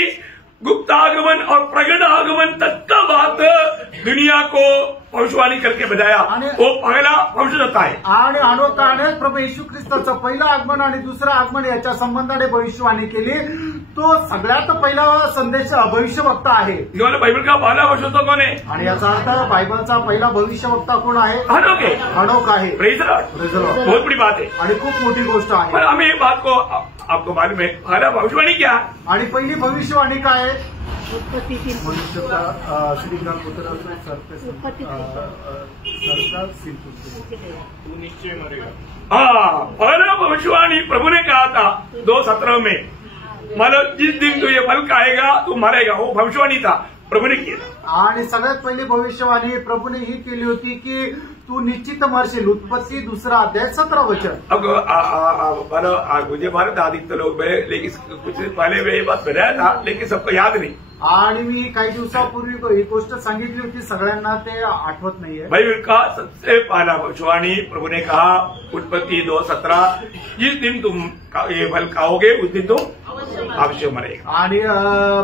गुप्त आगमन और प्रगट आगमन तक का बात दुनिया को भविष्यवाणी करके बताया। वो पहला भविष्यवक्ता है। आणि अनोखाने प्रभू येशू ख्रिस्ताचं पहिलं आगमन आणि दुसरं आगमन याच्या संबंधाने भविष्यवाणी केली। तो सगळ्यात पहिला संदेश भविष्यवक्ता आहे। बाइबल का पहला भविष्यवक्ता कौन है? आणि याचा अर्थ बायबलचा पहिला भविष्यवक्ता कोण आहे? अनोख है। अनोख आहे। Praise the Lord. बहुत बड़ी बात है आणि खूप मोठी गोष्ट आहे। पर हमें बात को आपको मालूम है, पहला भविष्यवाणी क्या? आणि पहिली भविष्यवाणी काय आहे? उत्पत्ति 3, मनुष्यचा श्रीकांत पुत्र उत्पत्ति 3, तू निश्चय मरेगा। हाँ, पहला भविष्यवाणी प्रभु ने कहा था 2:17 में, मतलब जिस दिन तू ये फल खाएगा तू मरेगा, वो भविष्यवाणी था, प्रभु ने किया। आणि सगळ्यात पहिली भविष्यवाणी प्रभूने ही केली होती की तू निश्चित मरशील। उत्पत्ति 2 अध्याय 17 वचन। अब मुझे मालूम था अधिकतर लोग मेरे, लेकिन कुछ पहले मैं ये बात बताया था, लेकिन सबको याद नहीं। आणि मी काही दिवसापूर्वी ही गोष्ट सांगितली होती, सगळ्यांना ते आठवत नाहीये। बाइबल का सबसे पहला भविष्यवाणी प्रभु ने कहा, उत्पत्ति 2:17, जिस दिन तुम ये फल खाओगे उस दिन तुम अवश्य मरेगा। आणि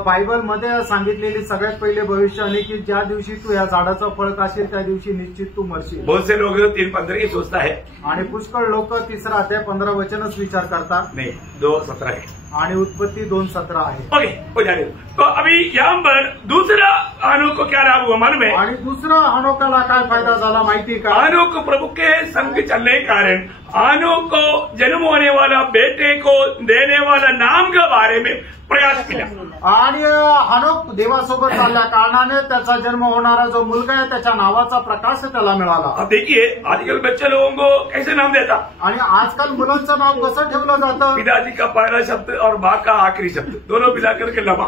बायबलमध्ये सांगितलेली सगळ्यात पहिले भविष्यवाणी की ज्या दिवशी तू या झाडाचं फळ खाशील त्या दिवशी निश्चित तू मरशील। बहुत से लोग 3:15 ही सोचता है, आणि पुष्कळ लोक 3 अध्याय 15 वचनच विचार करतात। नहीं 2:17 है। आणि उत्पत्ति 2:17 आहे. ओके हो जाने. तो अभी यहाँ पर दूसरा हनोक को क्या लाभ हुआ मालूम है? आणि दुसरा हनोकाला काय फायदा झाला माहिती का? हनोक प्रभु के संग चलने के कारण हनोक को जन्म होने वाला बेटे को देने वाला नाम के बारे में प्रयास किया. आणि हनोक देवासोबत चालल्या कारणाने त्याचा जन्म होणारा जो मुलगा आहे त्याच्या नावाचा प्रकाश त्याला मिळाला. अब देखिए आजकल बच्चे लोगों को कैसे नाम देता? आणि आजकाल मुलांचं नाव कसं ठेवलं जातं? पिताजी का पहला शब्द और माँ का आखिरी शब्द दोनों मिला करके लबा.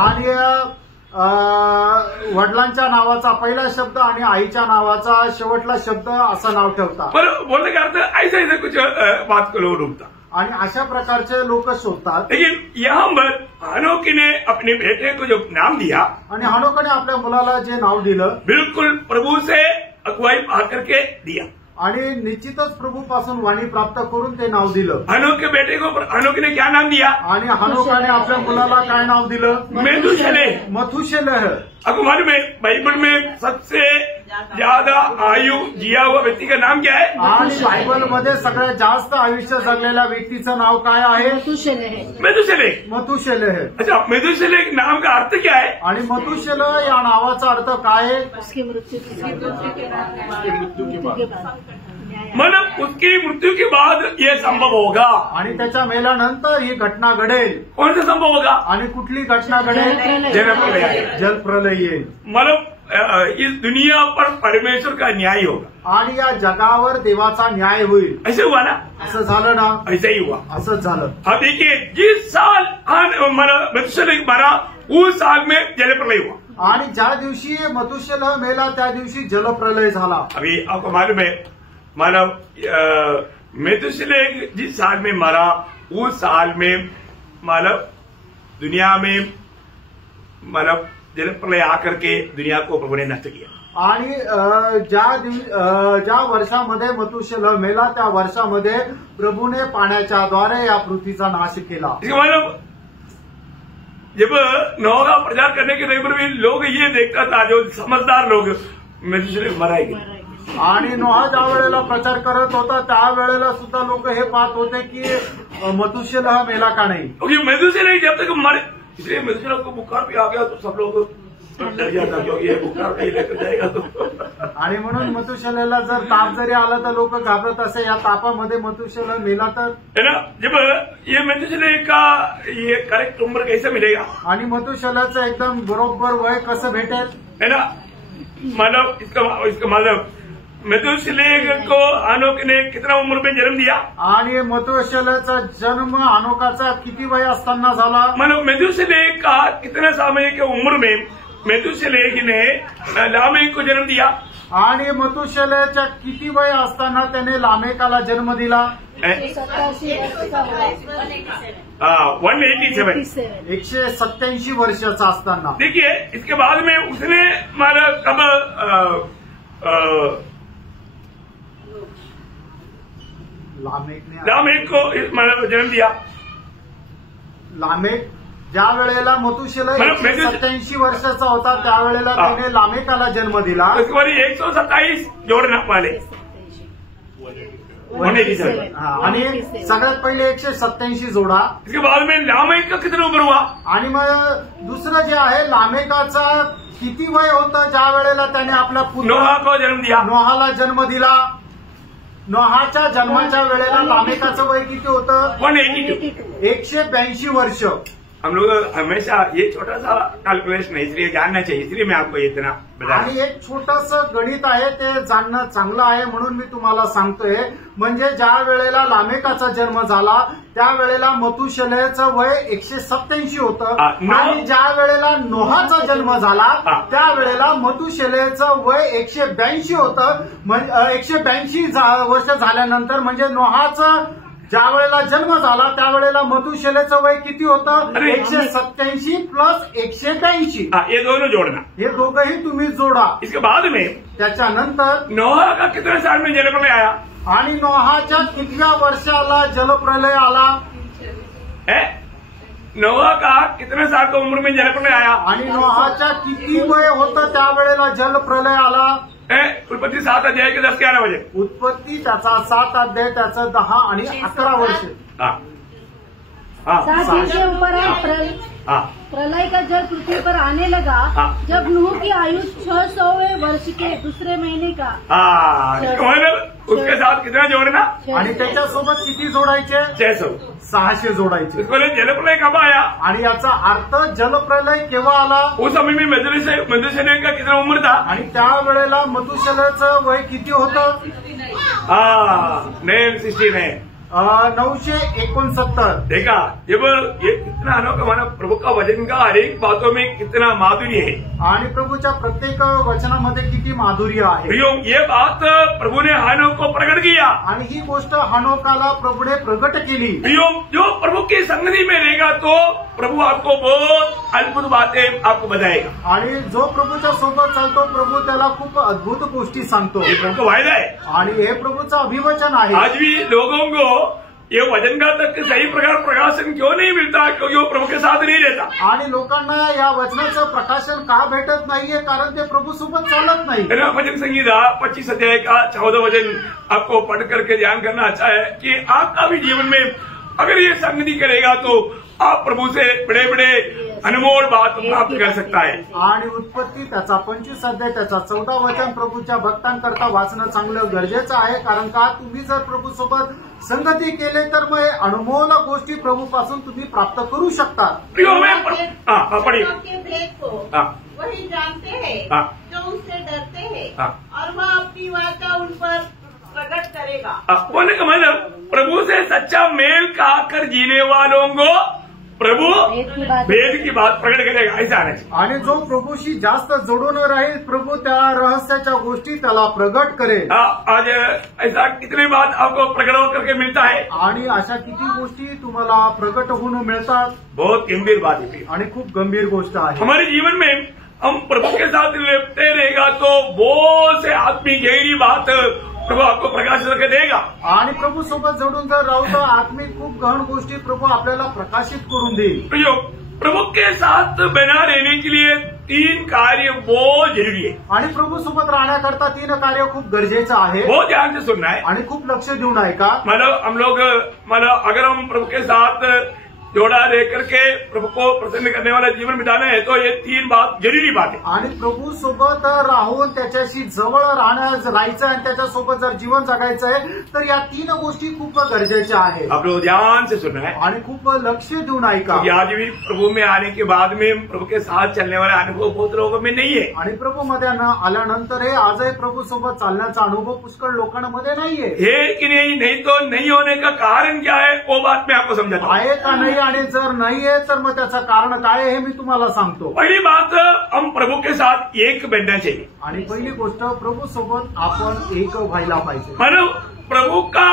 आणि वडिलांच्या नावाचा पहिला शब्द आणि आईच्या नावाचा शेवटला शब्द असं नाव ठेवतात. पर बोलने का अर्थ ऐसे ऐसे कुछ बात को लोग ढूंढता. आणि अशा प्रकारचे लोक शोधतात. लेकिन यहाँ पर हनोक ने अपने बेटे को जो नाम दिया आणि हनोकने आपल्या मुलाला जे नाव दिलं बिल्कुल प्रभु से अगुवाई पा करके दिया. आणि निश्चितच प्रभूपासून वाणी प्राप्त करून ते नाव दिलं. हनोक के बेटे को हनोक ने क्या नाम दिया? आणि हनोकाने आपल्या मुलाला काय नाव दिलं? मेथुशेलह. मथुशेलह. आपको मालूम है बाइबल में सबसे ज्यादा आयु जिया हुआ व्यक्ति का नाम क्या है? आणि बायबलमध्ये सगळ्यात जास्त आयुष्य जगलेल्या व्यक्तीचं नाव काय आहे? मेथुशेलह. मथुशेलह. अच्छा मेथुशेलह नाम का अर्थ क्या है? आणि मथुशेलह या नावाचा अर्थ काय आहे? मतलब उसकी मृत्यू के बाद ये संभव होगा. आणि त्याच्या मेल्यानंतर ही घटना घडेल. कौन सा संभव होगा? आणि कुठली घटना घडेल? जलप्रलय. जलप्रलय येईल. मतलब इस दुनिया पर परमेश्वर का न्याय होगा. आणि या जगावर देवाचा न्याय होईल. ऐसे हुआ ना? असं झालं ना? ऐसा ही हुआ. असंच झालं. अब देखिए जिस साल मेथुशेलह मरा उस साल में जलप्रलय हुआ. आणि ज्या दिवशी मथुशेलह मेला त्या दिवशी जलप्रलय झाला. अभी आपको मालूम है मतलब मेथुशेलह जिस साल में मरा उस साल में मतलब दुनिया में मतलब जलप्रलय आकर के दुनिया को प्रभु ने नष्ट किया. आणि ज्या वर्षामध्ये मथुशेलह मेला त्या वर्षामध्ये प्रभूने पाण्याच्या द्वारे या पृथ्वीचा नाश केला. मतलब जब नोह का प्रचार करने के टाइम पर भी लोग ये देखता था जो समझदार लोग मेथुशेलह मरा ही गया. आणि नोहा ज्या वेळेला प्रचार करत होता त्यावेळेला सुद्धा लोक हे पाहत होते की मथुशेलह मेला का नाही. क्योंकि मेथुशेलह जब तक मरे इसलिए मेथुशेलह को बुखार भी आ गया तो सब लोग डर जाता क्योंकि ये बुखार नहीं लेकर जाएगा तो. आणि म्हणून मथुशेलहला जर ताप जरी आला तर लोक घाबरत असे या तापामध्ये मथुशेलह मेला तर. है ना. जब ये मेथुशेलह का ये करेक्ट उम्र कैसे मिलेगा? आणि मथुशेलहचं एकदम बरोबर वय कसं भेटेल? है ना. मतलब इसका मतलब मेथुशेलह को हनोक ने कितना उम्र में जन्म दिया? आणि मथुशेलहचा जन्म हनोकाचा किती वय असताना झाला? मतलब मेथुशेलह का कितना समय की उम्र में मेथुशेलह ने लामेक को जन्म दिया? आणि मथुशेलहच्या किती वय असताना त्याने लामेकाला जन्म दिला? 187 वर्षाचा असताना. देखिए इसके बाद में उसने मतलब कब लामेक को मतलब जन्म दिया. लामेक ज्या वेळेला मथुशेलह 187 वर्षाचा होता त्यावेळेला त्याने लामेकाला जन्म दिला. 127 जोडना वाले आणि सगळ्यात पहिले 187 जोडा. इसके बाद में लामेक का कितना उम्र हुआ? आणि मग दुसरं जे आहे लामेकाचा किती वय होतं ज्या वेळेला त्याने आपला नोहा को जन्म दिया. नोहाला जन्म दिला. नोहाच्या जन्माच्या वेळेला लामेकाचं वय किती होतं? 182 वर्ष. हम लोग हमेशा ये छोटा सा कैलकुलेशन है इसलिए जानना चाहिए इसलिए मैं आपको इतना बता. आणि एक छोटंसं गणित आहे ते जाणणं चांगलं आहे म्हणून मी तुम्हाला सांगतोय. म्हणजे ज्या वेळेला लामेकाचा जन्म झाला त्यावेळेला मथुशेलहचं वय 187 होतं. आणि ज्या वेळेला नोहाचा जन्म झाला त्यावेळेला मथुशेलहचं वय 182 होतं. 182 वर्ष झाल्यानंतर म्हणजे नोहाचं ज्या वेळेला जन्म झाला त्यावेळेला मथुशेलहचं वय किती होतं? 187 प्लस 182. ये दोनों जोड़ना. हे दोघंही तुम्ही जोडा. इसके बाद में त्याच्यानंतर नोहा का कितने साल में जलप्रलय आया? आणि नोहाच्या कितव्या वर्षाला जलप्रलय आला? नोहा का कितने साल की उम्र में जलप्रलय आया? आणि नोहाच्या किती वय होतं त्यावेळेला जलप्रलय आला? उत्पत्ति 7 अध्याय के 10-11 बजे. उत्पत्ति त्याचा 7 अध्याय त्याचं 10 आणि 11 वर्ष. 7 दिन के उपरांत प्रलय का जल पृथ्वी पर आने लगा। जब नूह की आयु 600वें वर्ष के दूसरे महीने का। उसके साथ कितना जोड़ना आणि त्याच्यासोबत किती जोडायचे? 600 जोडायचे। जलप्रलय कब आया? आणि याचा अर्थ जलप्रलय केव्हा आला? उस समय में मधुशेने का कितना उम्र था? आणि त्यावेळेला मधुशेलाचं वय किती होतं? 969। 969। देखा जब ये कितना अनोखा माना प्रभु का वचन का हर एक बातों में कितना माधुर्य है। आणि प्रभूच्या प्रत्येक वचनामध्ये किती माधुर्य आहे। ये बात प्रभु ने हनोक को प्रकट किया आणि ही गोष्ट हनोकाला प्रभुने प्रकट केली। जो प्रभु की संगति में रहेगा तो प्रभु आपको बहुत अद्भुत बातें आपको बताएगा। आणि जो प्रभूच्या सोबत चालतो प्रभू त्याला खूप अद्भुत गोष्टी सांगतो। ये प्रभु का वायदा है आणि हे प्रभूचं अभिवचन आहे। आज भी लोगों को ये वचन का तक सही प्रकार प्रकाशन क्यों नहीं मिलता? क्योंकि वो प्रभु के साथ नहीं रहता। आणि लोकांना या वचनाचं प्रकाशन का भेटत नाहीये? कारण ते प्रभू सोबत चालत नाही। वचन संहिता 25 अध्याय का 14 वचन आपको पढ़ करके ध्यान करना अच्छा है कि आपका भी जीवन में अगर ये संगति करेगा तो आप प्रभू से बड़े बड़े अनमोल बात प्राप्त कर सकता है। आणि उत्पत्ती त्याचा 25 अध्याय त्याचा 14 वचन प्रभूच्या भक्तांकरता वाचणं चांगलं गरजेचं आहे। कारण का तुम्ही जर प्रभू सोबत संगती केले तर मग अनमोल गोष्टी प्रभूपासून तुम्ही प्राप्त करू शकता। वही जानते हैं जो उससे डरते हैं और वह अपनी वाचा उन पर प्रकट करेगा। बोलने का मतलब प्रभु से सच्चा मेल खाकर जीने वालों को प्रभु भेद की बात प्रकट करेगा। ऐसा नहीं। आणि जो प्रभूशी जास्त जोडून राहील प्रभू त्या रहस्याच्या गोष्टी त्याला प्रकट करेल। आज ऐसा कितनी बात आपको प्रकट होकर के मिलता है? आणि अशा किती गोष्टी तुम्हाला प्रकट होऊन मिळतात? बहुत गंभीर बात है आणि खूप गंभीर गोष्ट आहे। हमारे जीवन में हम प्रभु के साथ लिपटे रहेगा तो बहुत से आत्मिक गहरी बात प्रभु आपको प्रकाश करके देगा। आणि प्रभू सोबत जोडून जर राहू तर आत्मिक खूप गहन गोष्टी प्रभू आपल्याला प्रकाशित करून देईल। प्रभु के साथ बना रहने के लिए 3 कार्य बहुत जरूरी है। आणि प्रभू सोबत राहण्याकरता 3 कार्य खूप गरजेचं आहे। बहुत ध्यान से सुनना है आणि खूप लक्ष देऊन ऐका। मतलब हम लोग अगर हम प्रभु के साथ जोड़ा रह करके प्रभु को प्रसन्न करने वाला जीवन बिताना है तो ये 3 बात जरूरी बात है। आणि प्रभू सोबत राहून त्याच्याशी जवळ राहायचं आणि त्याच्यासोबत जर जीवन जगायचं आहे तर या 3 गोष्टी खूप गरजेच्या आहेत। आप लोग ध्यान से सुनना है आणि खूप लक्ष देऊन ऐका। आज भी प्रभु में आने के बाद में प्रभु के साथ चलने वाला अनुभव बहुत लोगों में नहीं है। आणि प्रभू मध्ये आल्यानंतर हे आजही प्रभू सोबत चालण्याचा अनुभव पुष्कळ लोकांमध्ये नाहीये। है कि नहीं तो नहीं होने का कारण क्या है वो बात मैं आपको समझाता आहे का नाही आणि जर नाहीये तर मग त्याचं कारण काय हे मी तुम्हाला सांगतो। पहली बात हम प्रभु के साथ एक बनना चाहिए। आणि पहिली गोष्ट प्रभू सोबत आपण एक व्हायला पाहिजे। मतलब प्रभु का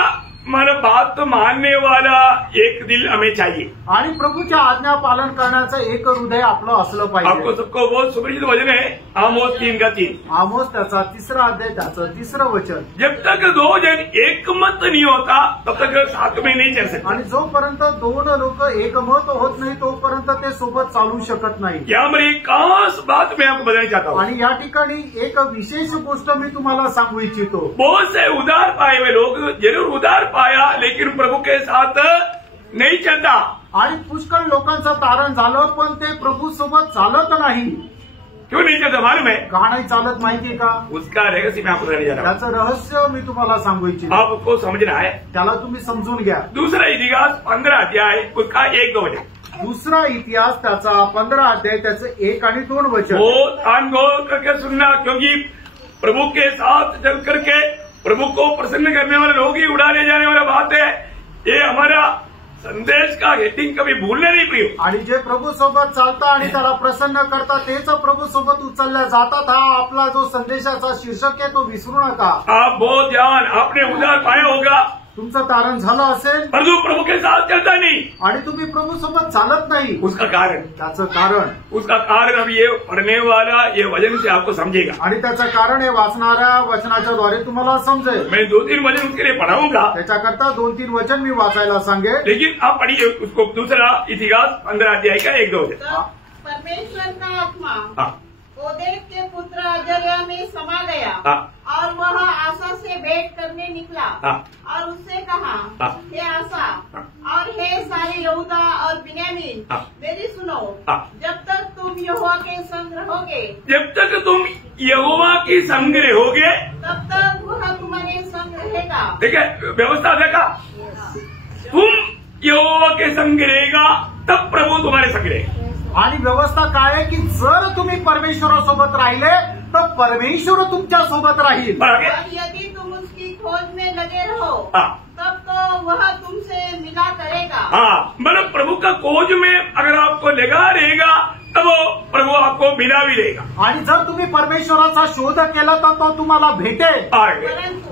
बात मानने वाला एक दिल हमें चाहिए। आणि प्रभूच्या आज्ञा पालन करण्याचं एक हृदय आपलं असलं पाहिजे। आपको सबको बहुत सुपरिचित वचन है आमोस 3:3। आमोस त्याचा 3रा अध्याय त्याचं 3रं वचन। जब तक 2 जन एकमत नहीं होता तब तक साथ में नहीं चल सकते। आणि जोपर्यंत 2 लोक एकमत होत नाही तोपर्यंत ते सोबत चालू शकत नाही। यामध्ये एक खास बात मैं आपको बताना चाहता हूँ। आणि या ठिकाणी एक विशेष गोष्ट मी तुम्हाला सांगू इच्छितो। बहुत से उदार पाए हुए लोग जरूर उदार पाया लेकिन प्रभु के साथ नहीं चलता। आणि पुष्कळ लोकांचं तारण झालं पण ते प्रभू सोबत चालत नाही। क्यों नहीं चलता मालूम है? का नाही चालत माहितीये का? उसका रहस्य मैं आपको बताने जा रहा हूँ। त्याचं रहस्य मी तुम्हाला सांगू इच्छितो। आपको समझना है, त्याला तुम्ही समजून घ्या। दूसरा इतिहास 15 अध्याय उसका 1-2 वचन। दूसरा इतिहास त्याचा 15 अध्याय त्याचं 1 आणि 2 वचन। बहुत अनगौर करके सुनना क्योंकि प्रभु के साथ चल करके प्रभु को प्रसन्न करने वाले लोग ही उड़ाने जाने वाला बात है। ये हमारा संदेश का हेडिंग कभी भूलने नहीं प्रिय। आणि जे प्रभू सोबत चालता आणि त्याला प्रसन्न करता तेच प्रभू सोबत उचलल्या जातात। हा आपला जो संदेशाचा शीर्षक आहे तो विसरू नका। आप बहुत ध्यान आपने उदार पाया होगा। तुमचं तारण झालं असेल परंतु प्रभु के साथ चलता नहीं आणि तुम्ही प्रभू सोबत चालत नाही। उसका कारण त्याचं कारण अब ये पढ़ने वाला ये वचन से आपको समझेगा। आणि त्याचं कारण हे वाचणाऱ्या वचनाच्या द्वारे तुम्हाला समजेल। मैं 2-3 वचन उसके लिए पढ़ाऊंगा। त्याच्याकरता 2-3 वचन मी वाचायला सांगेल। लेकिन आप पढ़िए उसको। दूसरा इतिहास 15 अध्याय का 1-2 वचन। परमेश्वर का आत्मा ओदेद के पुत्र अजर्या में समा गया और वह आशा से भेंट करने निकला और उससे कहा, हे आशा और हे सारे यहूदा यहूदा और बिन्यामीन, मेरी सुनो। जब तक तुम यहोवा के संग रहोगे, जब तक तुम यहोवा की संग रहोगे, तब तक वह तुम्हारे संग रहेगा। ठीक है, व्यवस्था देखा, तुम यहोवा के संग रहेगा तब प्रभू तुम्हारे संग रहेगा। आणि व्यवस्था काय आहे की जर तुम्ही परमेश्वरासोबत राहिले तर परमेश्वर तुमच्या सोबत राहील। और यदि तुम उसकी खोज में लगे रहो, तब तो वह तुमसे मिला करेगा। हाँ, मतलब प्रभु का खोज में अगर आपको लगा रहेगा तब प्रभु आपको मिला भी देगा। आणि जर तुम्ही परमेश्वराचा शोध केला तर तो तुम्हाला भेटेल। परंतु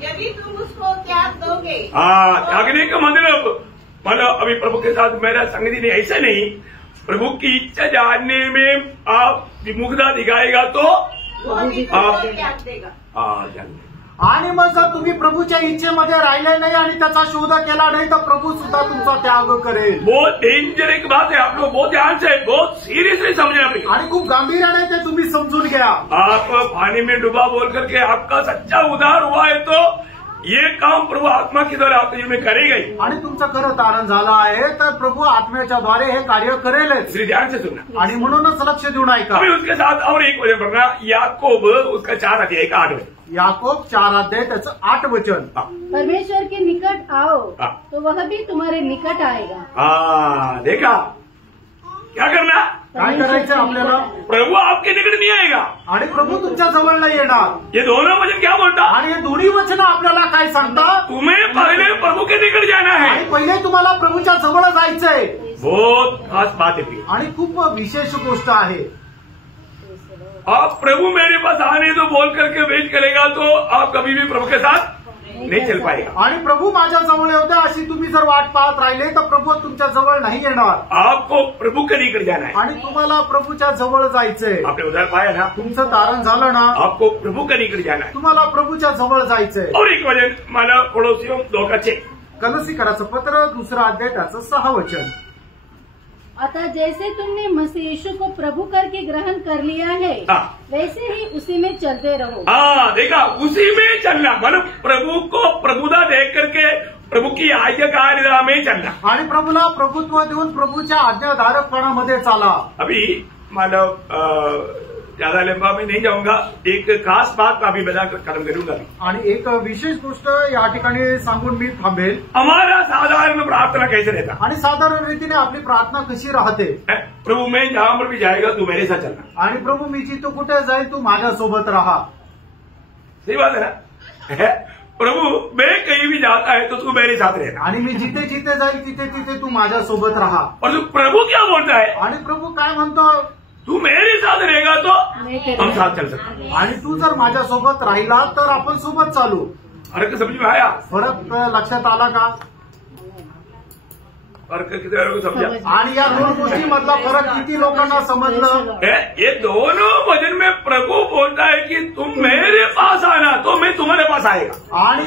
यदि तुम उसको त्याग दोगे, त्यागने का मतलब अभी प्रभु के साथ मेरा संगति नहीं, ऐसा नहीं, प्रभु की इच्छा जानने में आप विमुखता दिखाएगा तो त्याग देगा। आणि मग जर तुम्ही प्रभूच्या इच्छेमध्ये राहिले नाही आणि त्याचा शोध केला नाही तर प्रभू सुद्धा तुमचा त्याग करेल। बहुत डेंजर एक बात है, आप लोग बहुत ध्यान से बहुत सीरियसली समझना पड़ेगा आणि खूप गांभीर्याने ते तुम्ही समजून घ्या। आप पानी में डुबा बोल करके आपका सच्चा उद्धार हुआ है तो ये काम प्रभु आत्मा के द्वारा आपके जीवन में करेगा ही। आणि तुमचं खरं तारण झालं आहे तर प्रभू आत्म्याच्या द्वारे हे कार्य करेलच। श्री ध्यान से सुनना आणि म्हणूनच लक्ष देऊन ऐका। अभी उसके साथ और एक वचन पढ़ना, याकूब उसका 4 अध्याय का 8 वचन। याकूब 4 अध्याय त्याचं 8 वचन। परमेश्वर के निकट आओ तो वह भी तुम्हारे निकट आएगा। देखा क्या करना, काय करायचं आपल्याला? प्रभु आपके निकट नहीं आएगा आणि प्रभू तुमच्या जवळ नाही येणार। ये दोनों वचन क्या बोलता? आणि हे दोन्ही वचन आपल्याला काय सांगतात? तुम्हें पहले प्रभु के निकट जाना है आणि पहिले तुम्हाला प्रभूच्या जवळ जायचंय। बहुत खास बात है आणि खूप विशेष गोष्ट आहे। आप प्रभु मेरे पास आने तो बोल करके वेट करेगा तो आप कभी भी प्रभु के साथ नहीं चल पाएगा। आणि प्रभू माझ्या जवळ येऊ द्या अशी तुम्ही जर वाट पाहत राहिले तर प्रभू तुमच्या जवळ नाही येणार। आपको प्रभु के निकट जाना है आणि तुम्हाला प्रभूच्या जवळ जायचंय। आपने उधार पाया ना, तुमचं तारण झालं ना, आपको प्रभु के निकट जाना है, तुम्हाला प्रभूच्या जवळ जायचंय। और एक वचन माना पड़ोसियों 2:6, कलसीकराचं पत्र 2 अध्याय त्याचं 6 वचन। अतः जैसे तुमने मसीह यीशु को प्रभु करके ग्रहण कर लिया है, वैसे ही उसी में चलते रहो। देखा, उसी में चलना मतलब प्रभु को प्रभुता देख करके प्रभु की आज्ञाकारिता में चलना आणि प्रभूला प्रभुत्व देऊन प्रभूच्या आज्ञाधारकपणामध्ये चाला। अभी मतलब ज्यादा लंबा मैं नहीं जाऊंगा, एक खास बात अभी बता कर खत्म करूंगा। आणि एक विशेष गोष्ट या ठिकाणी सांगून मी थांबेल। हमारा साधारण प्रार्थना कैसे रहता? आणि साधारण रीतीने आपली प्रार्थना कशी राहते? प्रभु मैं जहां पर भी जाएगा तू मेरे साथ चलना। आणि प्रभू मी जिथे कुठे जाईल तू माझ्यासोबत राहा। सही बात है ना? प्रभु मैं कहीं भी जाता है तो तू मेरे साथ रहना। आणि मी जिथे जिथे जाईल तिथे तिथे तू माझ्यासोबत राहा। और तू प्रभु क्या बोलता है? आणि प्रभू काय म्हणतो? तू मेरे साथ रहेगा तो हम साथ चल सकते। आणि तू जर माझ्यासोबत राहिला तर आपण सोबत चालू। फर्क समझ में आया? फरक लक्षात आला का? फर्क किती लोग समझा? आणि या दोन गोष्टी मधला फरक किती लोकांना समजलं? ये दोनों वचन में प्रभु बोलता है कि तुम मेरे पास आना तो मैं तुम्हारे पास आएगा। आणि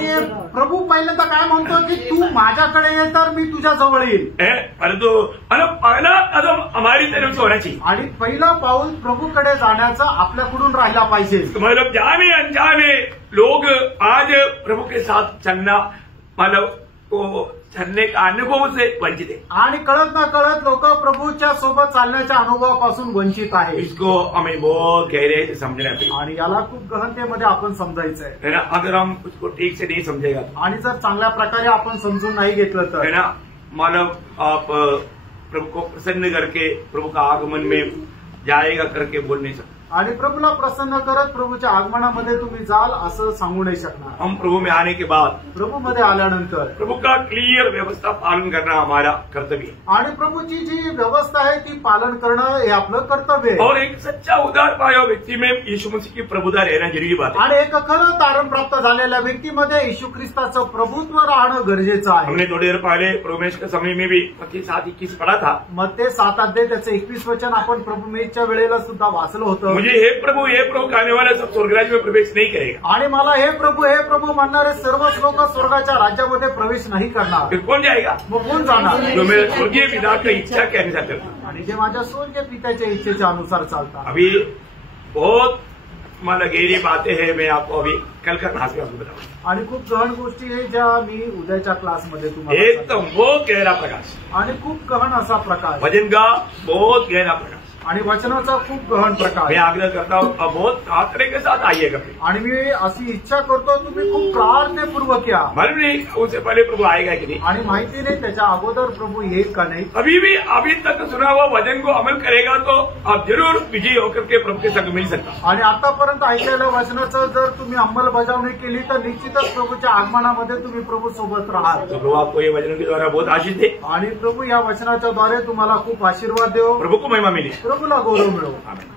प्रभू पहिल्यांदा काय म्हणतो की तू माझ्याकडे ये तर मी तुझ्या जवळ येईल। परंतु पहिला कदम हमारी तरफ से होना चाहिए। आणि पहिला पाऊल प्रभूकडे जाण्याचा आपल्याकडून राहिला पाहिजे। मतलब जाने अनजाने लोग आज प्रभु के साथ चलना मतलब चलने का अनुभव से वंचित है। आणि कळत न कळत लोक प्रभूच्या सोबत चालण्याच्या अनुभवापासून वंचित आहे। इसको हमें बहुत गहरे से समझना चाहिए आणि याला खूप गहनतेमध्ये आपण समजायचंय है ना। अगर हम उसको ठीक से नहीं समझेगा आणि जर चांगल्या प्रकारे आपण समजून नाही घेतलं तर है ना, मानव आप प्रभु को प्रसन्न करके प्रभु का आगमन में जाएगा करके बोल नहीं सकते। आणि प्रभूला प्रसन्न करत प्रभूच्या आगमनामध्ये तुम्ही जाल असं सांगू नाही शकणार। हम प्रभु में आने के बाद प्रभू मध्ये आल्यानंतर प्रभु का क्लियर व्यवस्था पालन करना हमारा कर्तव्य है। आणि प्रभूची जी व्यवस्था आहे ती पालन करणं हे आपलं कर्तव्य आहे। और एक सच्चा उद्धार पाया व्यक्ती में यीशु मसीह की प्रभुता रहना जरूरी बात है। आणि एक खरं तारण प्राप्त झालेल्या व्यक्तीमध्ये येशू ख्रिस्ताचं प्रभुत्व राहणं गरजेचं आहे। हमने थोड़ी देर पहले प्रभु मेष के समय में भी 7:21 पढ़ा था। मत्ते 7 अध्याय त्याचं 21 वचन आपण प्रभू मेषच्या वेळेला सुद्धा वाचलं होतं। मुझे हे प्रभु कहने वाला सब स्वर्गराज में प्रवेश नहीं करेगा। आणि मला हे प्रभु म्हणणारे सर्वच लोक स्वर्गाच्या राज्यामध्ये प्रवेश नाही करणार। फिर कौन जाएगा? मग कोण जाणार? जो मेरे स्वर्गीय पिता की इच्छा के अनुसार चलता आणि जे माझ्या स्वर्गीय पित्याच्या इच्छेच्या अनुसार चालतात। अभी बहुत गहरी बातें हैं, मैं आपको अभी कल का क्लास में आपको बताऊंगा। आणि खूप गहन गोष्टी आहे ज्या मी उद्याच्या क्लासमध्ये तुम्हाला एकदम बहुत गहरा प्रकाश, आणि खूप गहन असा प्रकाश, भजन का बहुत गहरा प्रकाश, आणि वचनाचा खूप गहन प्रकाश। मैं आग्रह करता हूँ अब बहुत कातरे के साथ आइएगा। आणि मी अशी इच्छा करतो तुम्ही खूप प्रार्थनेपूर्वक या। मालूम नहीं उससे पहले प्रभु आएगा कि नहीं, आणि माहिती नाही त्याच्या अगोदर प्रभू येईल का नाही। अभी तक सुना हुआ वचन को अमल करेगा तो आप जरूर विजयी होकर के प्रभु के संग मिल सकता। आणि आतापर्यंत ऐकलेल्या वचनाचं जर तुम्ही अंमलबजावणी केली तर निश्चितच प्रभूच्या आगमनामध्ये तुम्ही प्रभू सोबत राहाल। तो प्रभु आपको ये वचन के द्वारा बहुत आशीष दे, आणि प्रभू या वचनाच्या द्वारे तुम्हाला खूप आशीर्वाद देव, प्रभु को महिमा मिले, प्रभूला गौरव मिळो। आमीन।